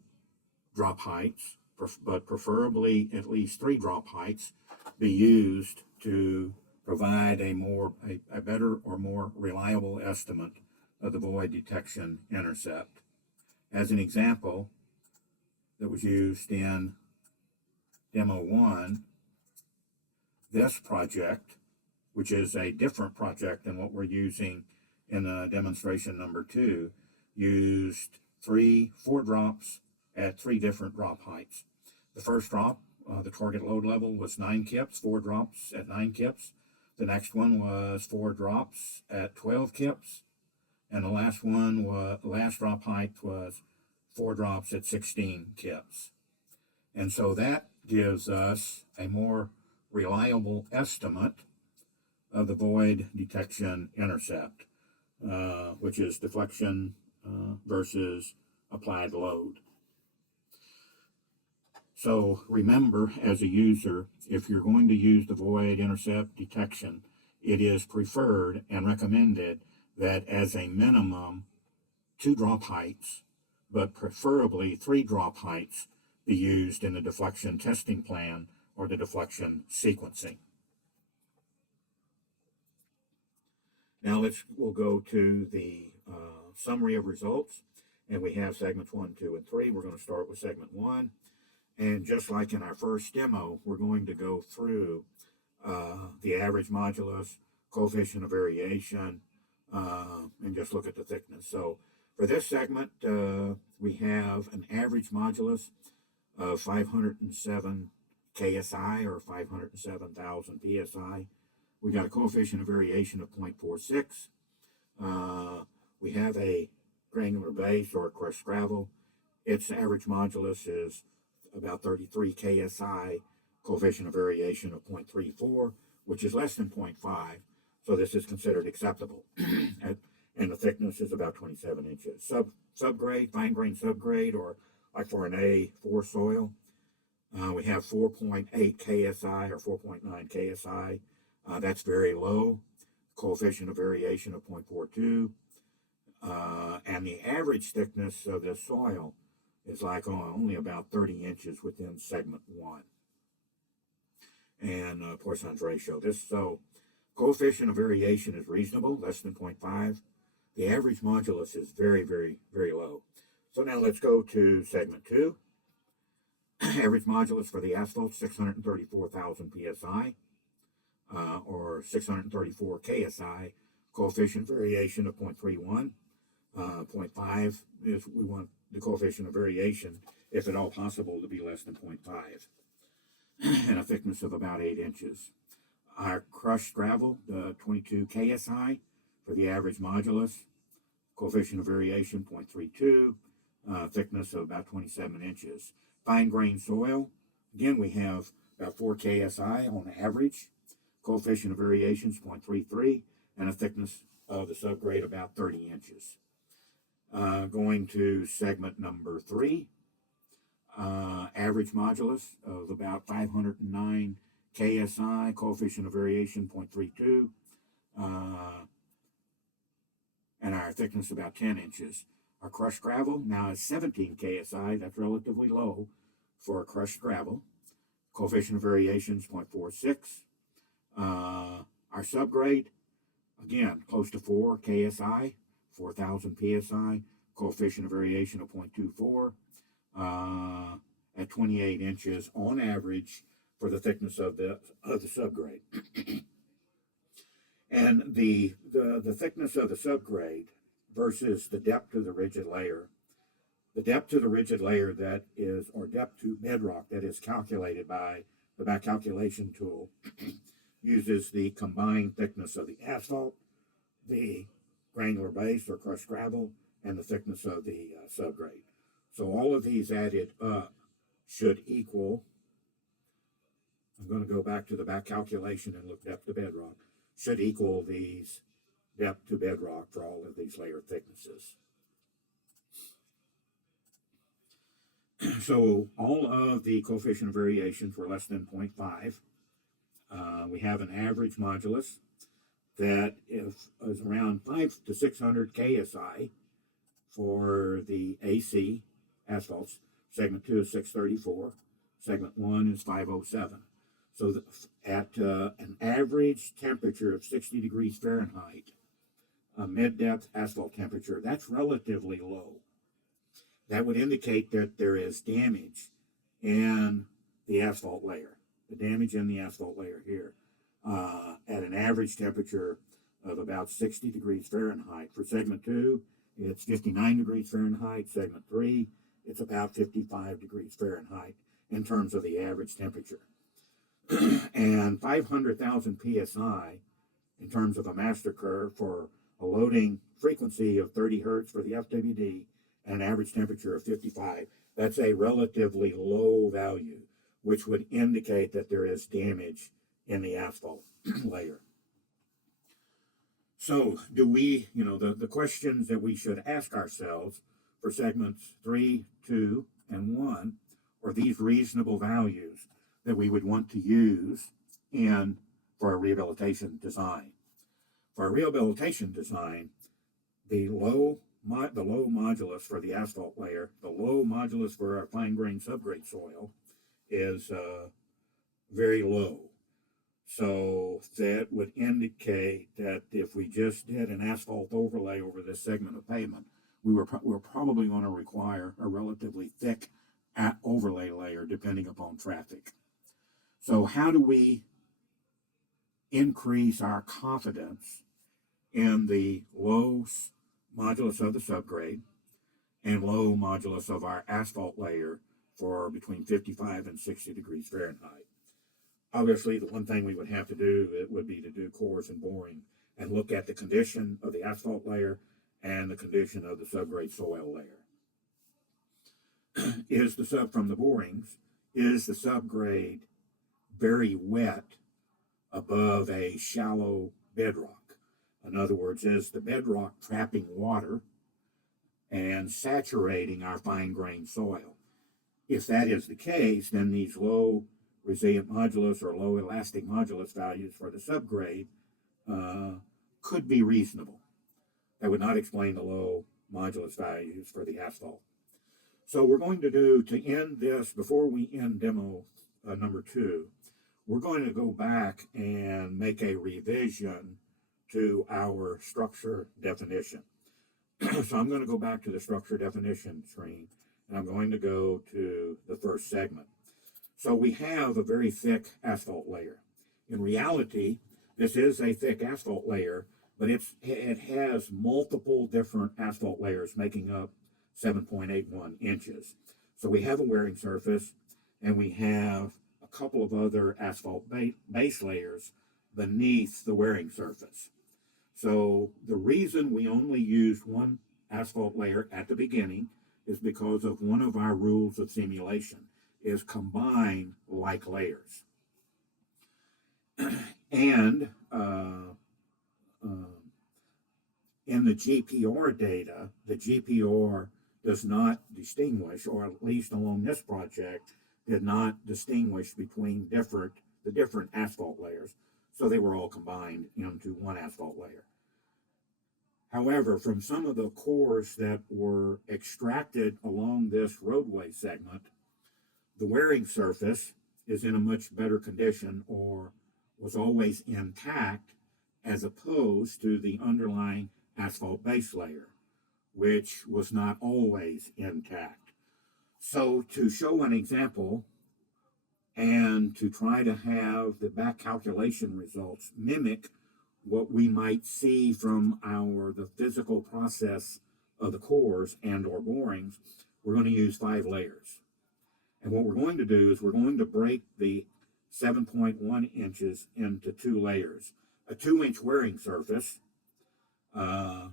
drop heights, but preferably at least 3 drop heights, be used to provide a better or more reliable estimate of the void detection intercept. As an example that was used in Demo 1, this project, which is a different project than what we're using in demonstration number 2, used 4 drops at 3 different drop heights. The first drop, the target load level was 9 kips, 4 drops at 9 kips. The next one was 4 drops at 12 kips. And the last drop height was 4 drops at 16 kips. And so that gives us a more reliable estimate of the void detection intercept, which is deflection versus applied load. So remember, as a user, if you're going to use the void intercept detection, it is preferred and recommended that as a minimum 2 drop heights, but preferably 3 drop heights, be used in the deflection testing plan or the deflection sequencing. Now we'll go to the summary of results, and we have segments 1, 2, and 3. We're going to start with segment 1, and just like in our first demo, we're going to go through the average modulus, coefficient of variation, and just look at the thickness. So for this segment, we have an average modulus of 507 KSI, or 507,000 PSI. We got a coefficient of variation of 0.46. We have a granular base or crushed gravel. Its average modulus is about 33 KSI, coefficient of variation of 0.34, which is less than 0.5. So this is considered acceptable. And the thickness is about 27 inches. Subgrade, fine grain subgrade, or like for an A4 soil, we have 4.8 KSI or 4.9 KSI. That's very low. Coefficient of variation of 0.42. And the average thickness of this soil is like only about 30 inches within segment 1. And Poisson's ratio. So coefficient of variation is reasonable, less than 0.5. The average modulus is very, very, very low. So now let's go to segment 2. Average modulus for the asphalt, 634,000 PSI, or 634 KSI. Coefficient variation of 0.31. 0.5 is, we want the coefficient of variation, if at all possible, to be less than 0.5. And a thickness of about 8 inches. Our crushed gravel, the 22 KSI for the average modulus. Coefficient of variation 0.32, thickness of about 27 inches. Fine grain soil, again we have about 4 KSI on average. Coefficient of variation is 0.33, and a thickness of the subgrade about 30 inches. Going to segment number 3, average modulus of about 509 KSI, coefficient of variation 0.32, and our thickness about 10 inches. Our crushed gravel now is 17 KSI. That's relatively low for a crushed gravel. Coefficient of variation is 0.46. Our subgrade, again, close to 4 KSI, 4,000 PSI. Coefficient of variation of 0.24 at 28 inches on average for the thickness of the subgrade. And the thickness of the subgrade versus the depth to the rigid layer. The depth to the rigid layer that is, or depth to bedrock that is calculated by the back calculation tool uses the combined thickness of the asphalt, the granular base or crushed gravel, and the thickness of the subgrade. So all of these added up should equal, I'm going to go back to the back calculation and look depth to bedrock, should equal these depth to bedrock for all of these layer thicknesses. So all of the coefficient of variations were less than 0.5. We have an average modulus that is around 5 to 600 KSI for the AC asphalts. Segment 2 is 634. Segment 1 is 507. So at an average temperature of 60 degrees Fahrenheit, a mid-depth asphalt temperature, that's relatively low. That would indicate that there is damage in the asphalt layer, the damage in the asphalt layer here, at an average temperature of about 60 degrees Fahrenheit. For segment 2, it's 59 degrees Fahrenheit. Segment 3, it's about 55 degrees Fahrenheit in terms of the average temperature. and 500,000 psi in terms of a master curve for a loading frequency of 30 hertz for the FWD and an average temperature of 55. That's a relatively low value, which would indicate that there is damage in the asphalt layer. So do we, the questions that we should ask ourselves for segments 3, 2, and 1 are these reasonable values that we would want to use for a rehabilitation design. For a rehabilitation design, the low modulus for the asphalt layer, the low modulus for our fine-grained subgrade soil is very low. So that would indicate that if we just did an asphalt overlay over this segment of pavement, we're probably going to require a relatively thick overlay layer depending upon traffic. So how do we increase our confidence in the low modulus of the subgrade and low modulus of our asphalt layer for between 55 and 60 degrees Fahrenheit? Obviously, the one thing we would have to do would be to do cores and boring and look at the condition of the asphalt layer and the condition of the subgrade soil layer. From the borings, is the subgrade very wet above a shallow bedrock? In other words, is the bedrock trapping water and saturating our fine-grained soil? If that is the case, then these low resilient modulus or low elastic modulus values for the subgrade could be reasonable. That would not explain the low modulus values for the asphalt. So we're going to end this, before we end demo number 2, we're going to go back and make a revision to our structure definition. So I'm going to go back to the structure definition screen, and I'm going to go to the first segment. So we have a very thick asphalt layer. In reality, this is a thick asphalt layer, but it has multiple different asphalt layers making up 7.81 inches. So we have a wearing surface, and we have a couple of other asphalt base layers beneath the wearing surface. So the reason we only use one asphalt layer at the beginning is because of one of our rules of simulation, is combine like layers. And in the GPR data, the GPR does not distinguish, or at least along this project, did not distinguish between the different asphalt layers. So they were all combined into one asphalt layer. However, from some of the cores that were extracted along this roadway segment, the wearing surface is in a much better condition, or was always intact, as opposed to the underlying asphalt base layer, which was not always intact. So to show an example and to try to have the back calculation results mimic what we might see from the physical process of the cores and or borings, we're going to use 5 layers. And what we're going to do is we're going to break the 7.1 inches into 2 layers. A 2-inch wearing surface,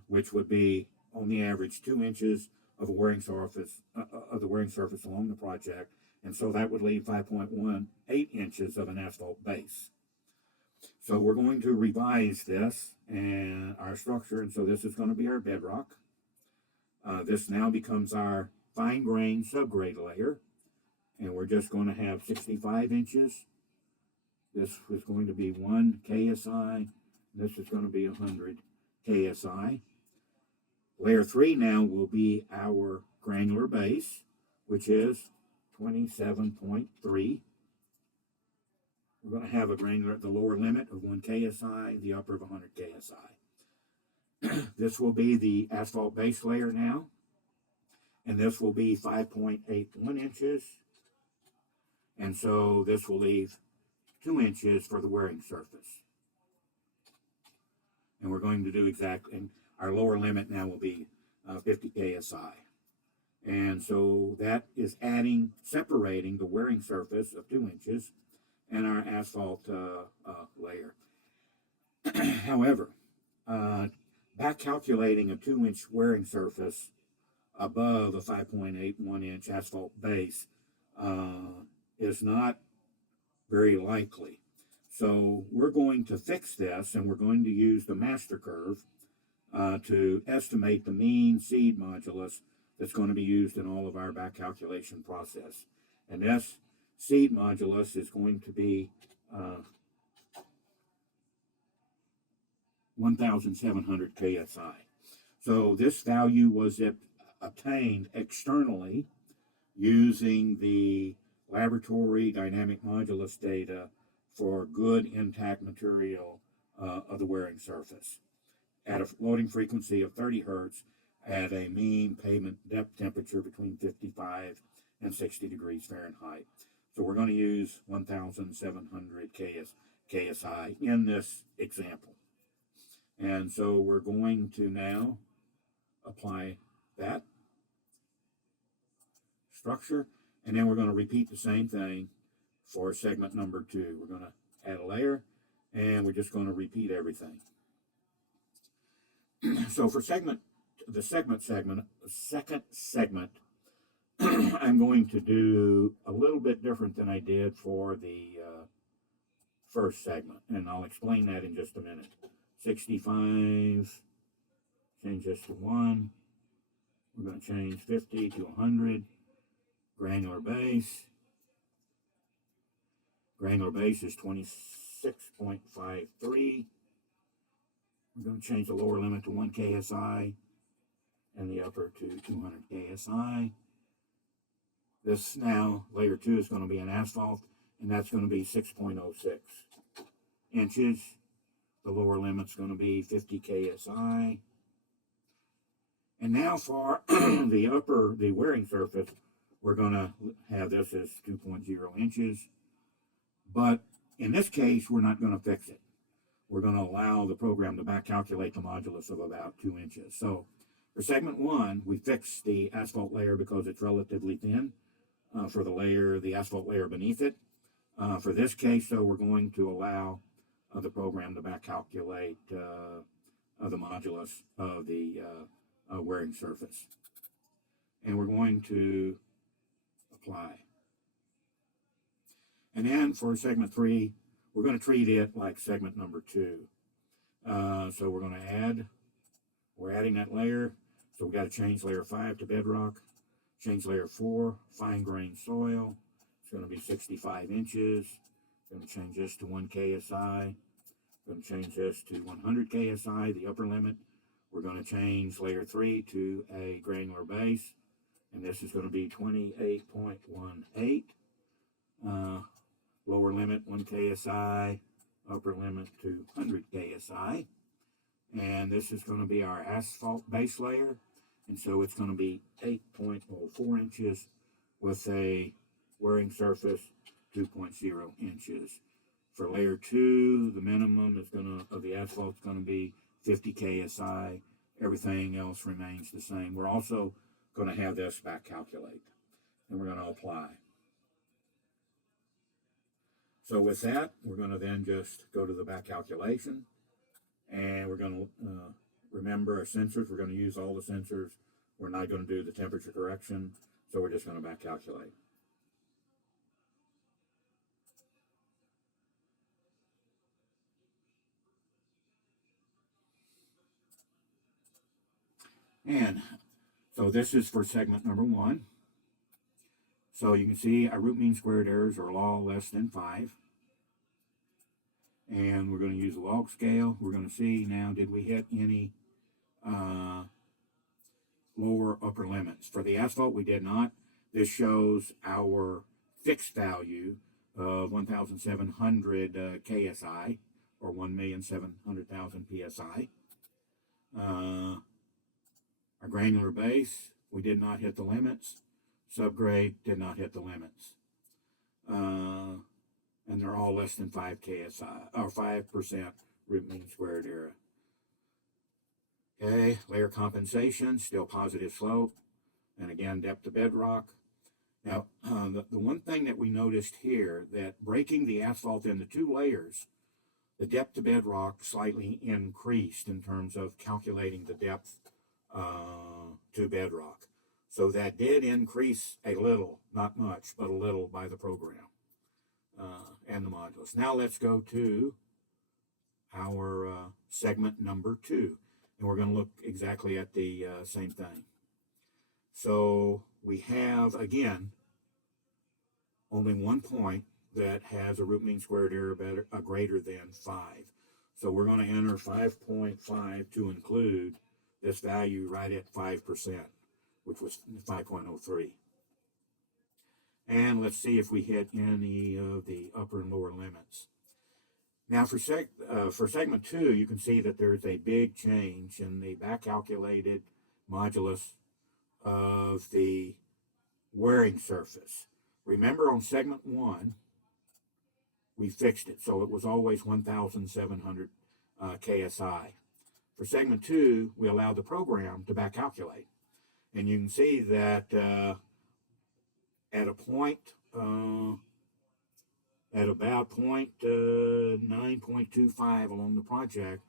which would be on the average 2 inches of a wearing surface of the wearing surface along the project, and so that would leave 5.18 inches of an asphalt base. So we're going to revise this and our structure, and so this is going to be our bedrock. This now becomes our fine-grained subgrade layer, and we're just going to have 65 inches. This is going to be 1 KSI. This is going to be 100 KSI. Layer 3 now will be our granular base, which is 27.3. We're going to have the lower limit of 1 KSI, the upper of 100 KSI. This will be the asphalt base layer now, and this will be 5.81 inches. And so this will leave 2 inches for the wearing surface. And we're going to do and our lower limit now will be 50 KSI. And so that is separating the wearing surface of 2 inches and our asphalt layer. However, back calculating a 2-inch wearing surface above a 5.81-inch asphalt base is not very likely. So we're going to fix this, and we're going to use the master curve to estimate the mean seed modulus that's going to be used in all of our back calculation process. And this seed modulus is going to be 1,700 KSI. So this value was obtained externally using the laboratory dynamic modulus data for good intact material of the wearing surface at a loading frequency of 30 hertz at a mean pavement depth temperature between 55 and 60 degrees Fahrenheit. So we're going to use 1,700 KSI in this example. And so we're going to now apply that structure, and then we're going to repeat the same thing for segment number 2. We're going to add a layer, and we're just going to repeat everything. So for second segment, I'm going to do a little bit different than I did for the first segment, and I'll explain that in just a minute. 65, change this to 1. We're going to change 50 to 100. Granular base. Granular base is 26.53. We're going to change the lower limit to 1 KSI and the upper to 200 KSI. This now, layer 2 is going to be an asphalt, and that's going to be 6.06 inches. The lower limit's going to be 50 KSI. And now for the wearing surface, we're going to have this as 2.0 inches. But in this case, we're not going to fix it. We're going to allow the program to back calculate the modulus of about 2 inches. So for segment 1, we fixed the asphalt layer because it's relatively thin for the asphalt layer beneath it. For this case, though, we're going to allow the program to back calculate the modulus of the wearing surface. And we're going to apply. And then for segment 3, we're going to treat it like segment number 2. So we're going to we're adding that layer. So we got to change layer 5 to bedrock, change layer 4, fine grained soil. It's going to be 65 inches. Going to change this to 1 KSI. Going to change this to 100 KSI, the upper limit. We're going to change layer 3 to a granular base, and this is going to be 28.18. Lower limit 1 KSI, upper limit to 100 KSI. And this is going to be our asphalt base layer, and so it's going to be 8.04 inches with a wearing surface 2.0 inches. For layer 2, the minimum of the asphalt is going to be 50 KSI. Everything else remains the same. We're also going to have this back calculate, and we're going to apply. So with that, we're going to then just go to the back calculation, and we're going to remember our sensors. We're going to use all the sensors. We're not going to do the temperature correction, so we're just going to back calculate. And so this is for segment number 1. So you can see our root mean squared errors are all less than 5. And we're going to use the log scale. We're going to see now, did we hit any lower upper limits? For the asphalt, we did not. This shows our fixed value of 1,700 KSI, or 1,700,000 PSI. Our granular base, we did not hit the limits. Subgrade did not hit the limits. And they're all less than 5 KSI, or 5% root mean squared error. Okay, layer compensation, still positive slope. And again, depth to bedrock. Now, the one thing that we noticed here, that breaking the asphalt into two layers, the depth to bedrock slightly increased in terms of calculating the depth to bedrock. So that did increase a little, not much, but a little by the program and the modulus. Now let's go to our segment number 2, and we're going to look exactly at the same thing. So we have, again, only one point that has a root mean squared error greater than 5. So we're going to enter 5.5 to include this value right at 5%, which was 5.03. And let's see if we hit any of the upper and lower limits. Now for segment 2, you can see that there's a big change in the back calculated modulus of the wearing surface. Remember, on segment 1, we fixed it, so it was always 1,700 KSI. For segment 2, we allowed the program to back calculate. And you can see that at a point, at about 9.25 along the project,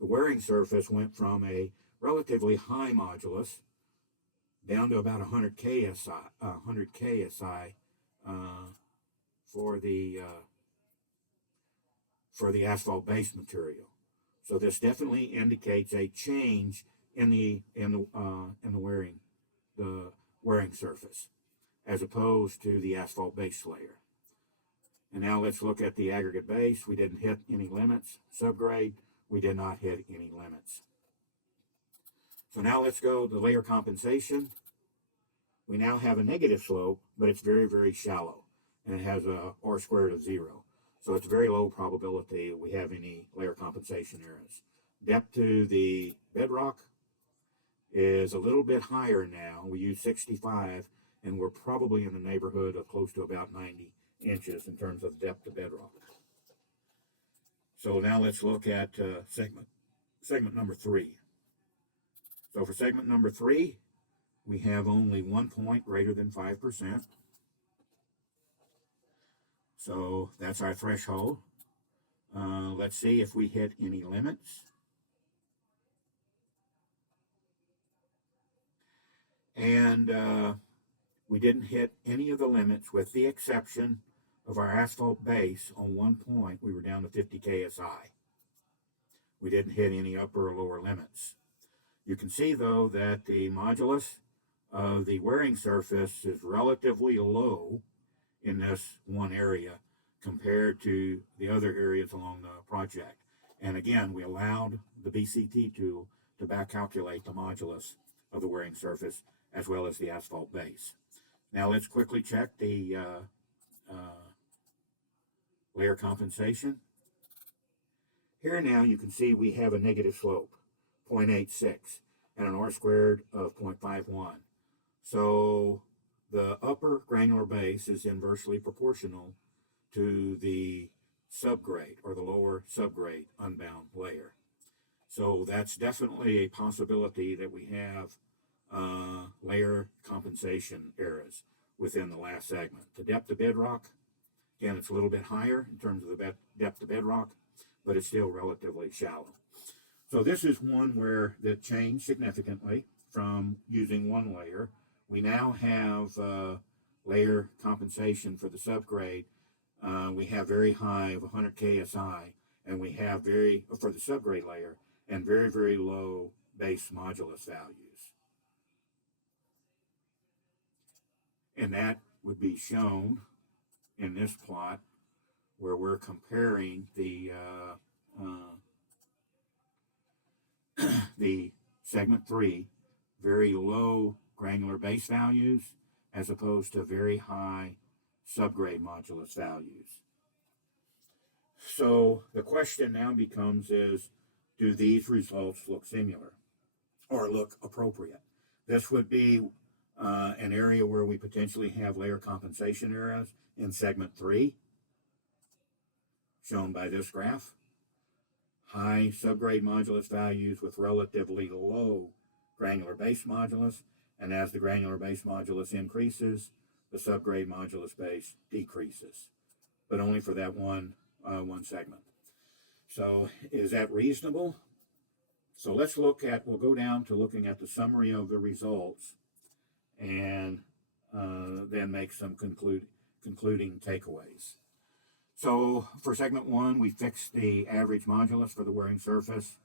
the wearing surface went from a relatively high modulus down to about 100 KSI for the asphalt base material. So this definitely indicates a change in the wearing surface, as opposed to the asphalt base layer. And now let's look at the aggregate base. We didn't hit any limits. Subgrade, we did not hit any limits. So now let's go to layer compensation. We now have a negative slope, but it's very, very shallow, and it has a R squared of 0. So it's very low probability we have any layer compensation errors. Depth to the bedrock is a little bit higher now. We use 65, and we're probably in the neighborhood of close to about 90 inches in terms of depth to bedrock. So now let's look at segment number 3. So for segment number 3, we have only 1 point greater than 5%. So that's our threshold. Let's see if we hit any limits. And we didn't hit any of the limits, with the exception of our asphalt base. On 1 point, we were down to 50 KSI. We didn't hit any upper or lower limits. You can see, though, that the modulus of the wearing surface is relatively low in this one area compared to the other areas along the project. And again, we allowed the BcT tool to back calculate the modulus of the wearing surface as well as the asphalt base. Now let's quickly check the layer compensation. Here now you can see we have a negative slope, 0.86, and an R squared of 0.51. So the upper granular base is inversely proportional to the subgrade, or the lower subgrade unbound layer. So that's definitely a possibility that we have layer compensation errors within the last segment. The depth of bedrock, again, it's a little bit higher in terms of the depth of bedrock, but it's still relatively shallow. So this is one where that changed significantly from using one layer. We now have layer compensation for the subgrade. We have very high of 100 KSI, and we have for the subgrade layer, and very, very low base modulus values. And that would be shown in this plot, where we're comparing the segment 3, very low granular base values, as opposed to very high subgrade modulus values. So the question now becomes do these results look similar or look appropriate? This would be an area where we potentially have layer compensation errors in segment 3, shown by this graph. High subgrade modulus values with relatively low granular base modulus, and as the granular base modulus increases, the subgrade modulus base decreases, but only for that one segment. So is that reasonable? So we'll go down to looking at the summary of the results and then make some concluding takeaways. So for segment 1, we fixed the average modulus for the wearing surface.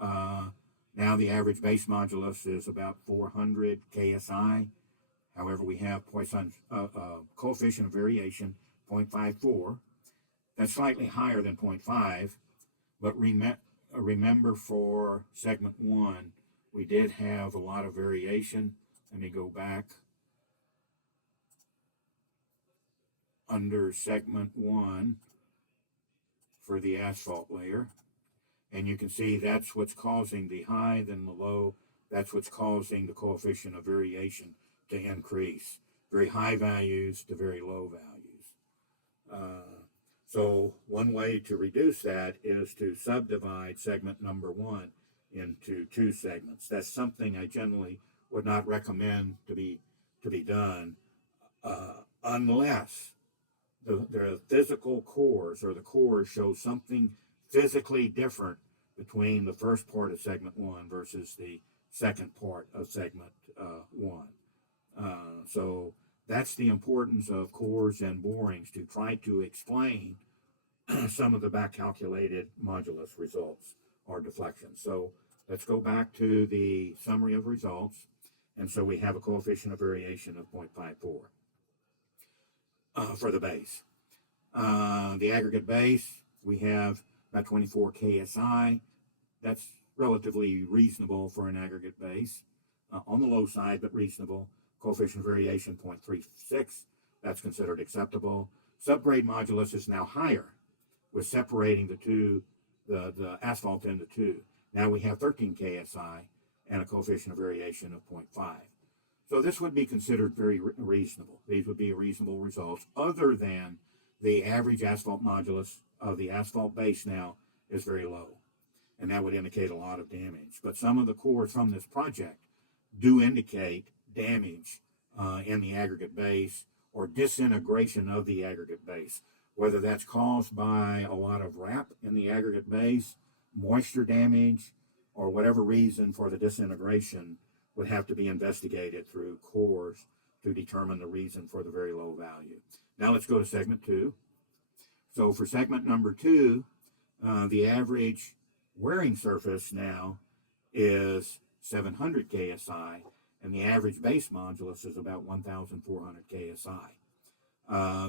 Now the average base modulus is about 400 KSI. However, we have Poisson's coefficient of variation, 0.54. That's slightly higher than 0.5, but remember for segment 1, we did have a lot of variation. Let me go back. Under segment 1 for the asphalt layer, and you can see that's what's causing the high, then the low. That's what's causing the coefficient of variation to increase. Very high values to very low values. So one way to reduce that is to subdivide segment number 1 into 2 segments. That's something I generally would not recommend to be done unless the physical cores or the cores show something physically different between the first part of segment 1 versus the second part of segment 1. So that's the importance of cores and borings, to try to explain some of the back calculated modulus results or deflections. So let's go back to the summary of results. And so we have a coefficient of variation of 0.54 for the base. The aggregate base, we have about 24 KSI. That's relatively reasonable for an aggregate base. On the low side, but reasonable. Coefficient of variation 0.36. That's considered acceptable. Subgrade modulus is now higher. We're separating the asphalt into 2. Now we have 13 KSI and a coefficient of variation of 0.5. So this would be considered very reasonable. These would be reasonable results, other than the average asphalt modulus of the asphalt base now is very low, and that would indicate a lot of damage. But some of the cores from this project do indicate damage in the aggregate base or disintegration of the aggregate base, whether that's caused by a lot of wrap in the aggregate base, moisture damage, or whatever reason for the disintegration would have to be investigated through cores to determine the reason for the very low value. Now let's go to segment 2. So for segment number 2, the average wearing surface now is 700 KSI, and the average base modulus is about 1,400 KSI.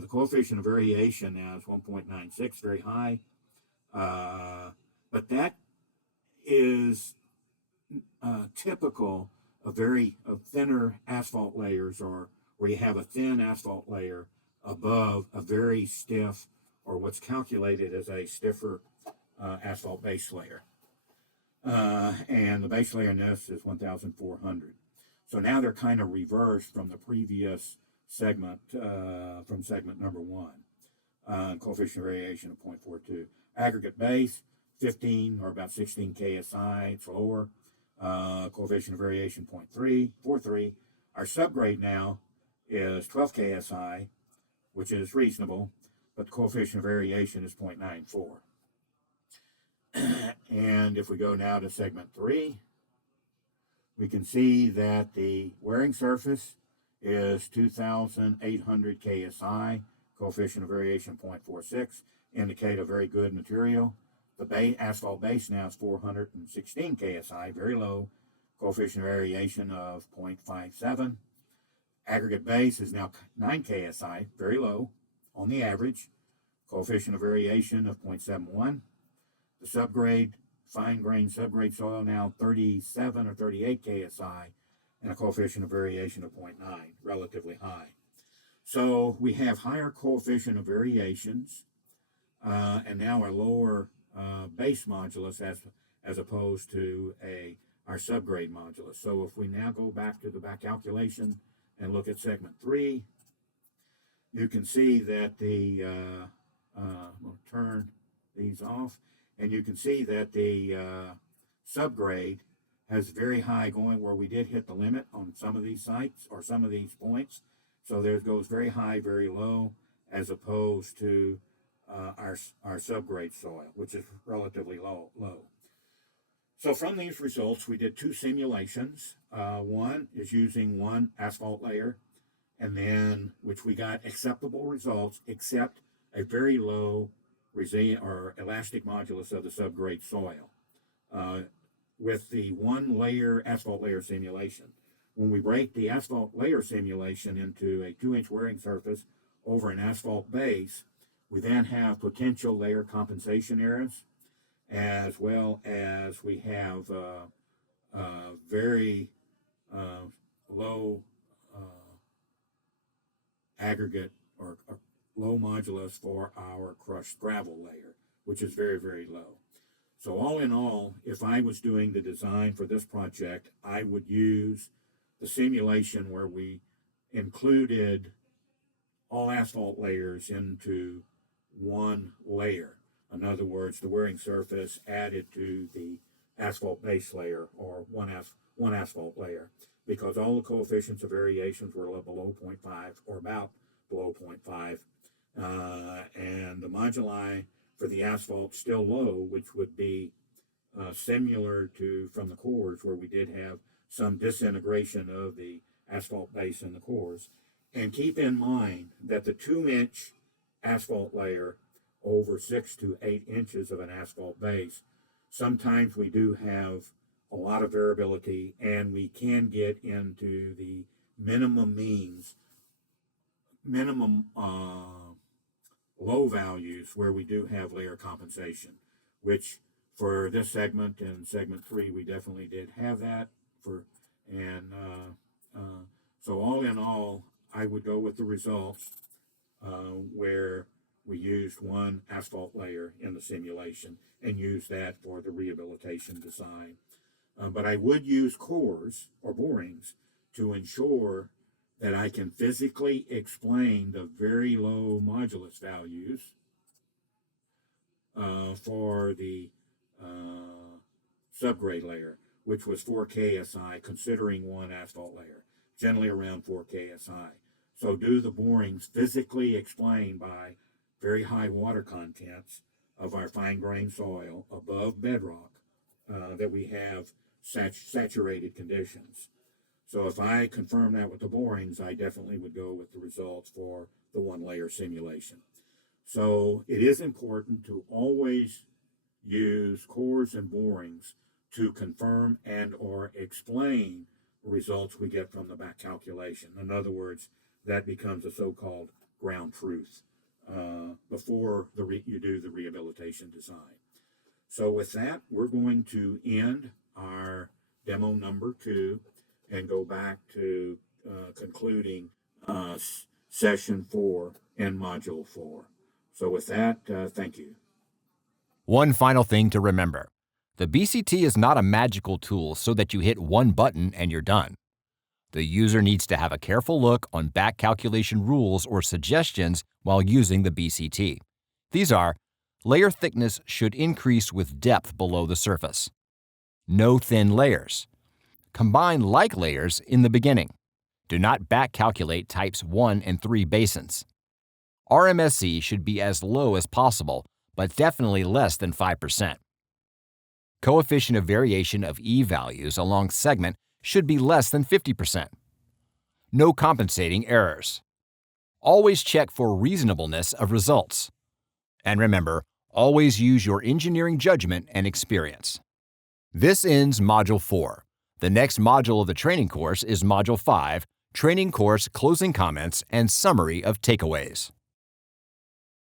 The coefficient of variation now is 1.96, very high, but that is typical of thinner asphalt layers, or where you have a thin asphalt layer above a very stiff, or what's calculated as a stiffer asphalt base layer. And the base layer in this is 1,400. So now they're kind of reversed from the previous segment, from segment number 1. Coefficient of variation of 0.42. Aggregate base, 15 or about 16 KSI, it's lower. Coefficient of variation 0.43. Our subgrade now is 12 KSI, which is reasonable, but the coefficient of variation is 0.94. And if we go now to segment 3, we can see that the wearing surface is 2,800 KSI, coefficient of variation 0.46, indicate a very good material. The asphalt base now is 416 KSI, very low, coefficient of variation of 0.57. Aggregate base is now 9 KSI, very low on the average, coefficient of variation of 0.71. The subgrade, fine grain subgrade soil now 37 or 38 KSI, and a coefficient of variation of 0.9, relatively high. So we have higher coefficient of variations, and now a lower base modulus as opposed to our subgrade modulus. So if we now go back to the back calculation and look at segment 3, you can see that we'll turn these off, and you can see that the subgrade has very high going, where we did hit the limit on some of these sites or some of these points. So there goes very high, very low, as opposed to our subgrade soil, which is relatively low. So from these results, we did two simulations. One is using one asphalt layer, and then which we got acceptable results, except a very low resilient or elastic modulus of the subgrade soil. With the one layer asphalt layer simulation, when we break the asphalt layer simulation into a 2-inch wearing surface over an asphalt base, we then have potential layer compensation errors, as well as we have very low aggregate or low modulus for our crushed gravel layer, which is very, very low. So all in all, if I was doing the design for this project, I would use the simulation where we included all asphalt layers into one layer. In other words, the wearing surface added to the asphalt base layer, or one asphalt layer, because all the coefficients of variations were below 0.5 or about below 0.5, and the moduli for the asphalt still low, which would be similar to from the cores, where we did have some disintegration of the asphalt base in the cores. And keep in mind that the 2-inch asphalt layer over 6 to 8 inches of an asphalt base, sometimes we do have a lot of variability, and we can get into the minimum means, minimum low values where we do have layer compensation, which for this segment and segment 3, we definitely did have that. So all in all, I would go with the results where we used one asphalt layer in the simulation and use that for the rehabilitation design. But I would use cores or borings to ensure that I can physically explain the very low modulus values for the subgrade layer, which was 4 KSI, considering one asphalt layer, generally around 4 KSI. So do the borings physically explain by very high water contents of our fine-grained soil above bedrock that we have saturated conditions. So if I confirm that with the borings, I definitely would go with the results for the one-layer simulation. So it is important to always use cores and borings to confirm and or explain results we get from the back calculation. In other words, that becomes a so-called ground truth before you do the rehabilitation design. So with that, we're going to end our demo number 2 and go back to concluding session 4 and module 4. So with that, thank you. One final thing to remember. The BcT is not a magical tool so that you hit one button and you're done. The user needs to have a careful look on back calculation rules or suggestions while using the BcT. These are: layer thickness should increase with depth below the surface. No thin layers. Combine like layers in the beginning. Do not back calculate types 1 and 3 basins. RMSE should be as low as possible, but definitely less than 5%. Coefficient of variation of E values along segment should be less than 50%. No compensating errors. Always check for reasonableness of results. And remember, always use your engineering judgment and experience. This ends Module 4. The next module of the training course is Module 5, Training Course Closing Comments and Summary of Takeaways.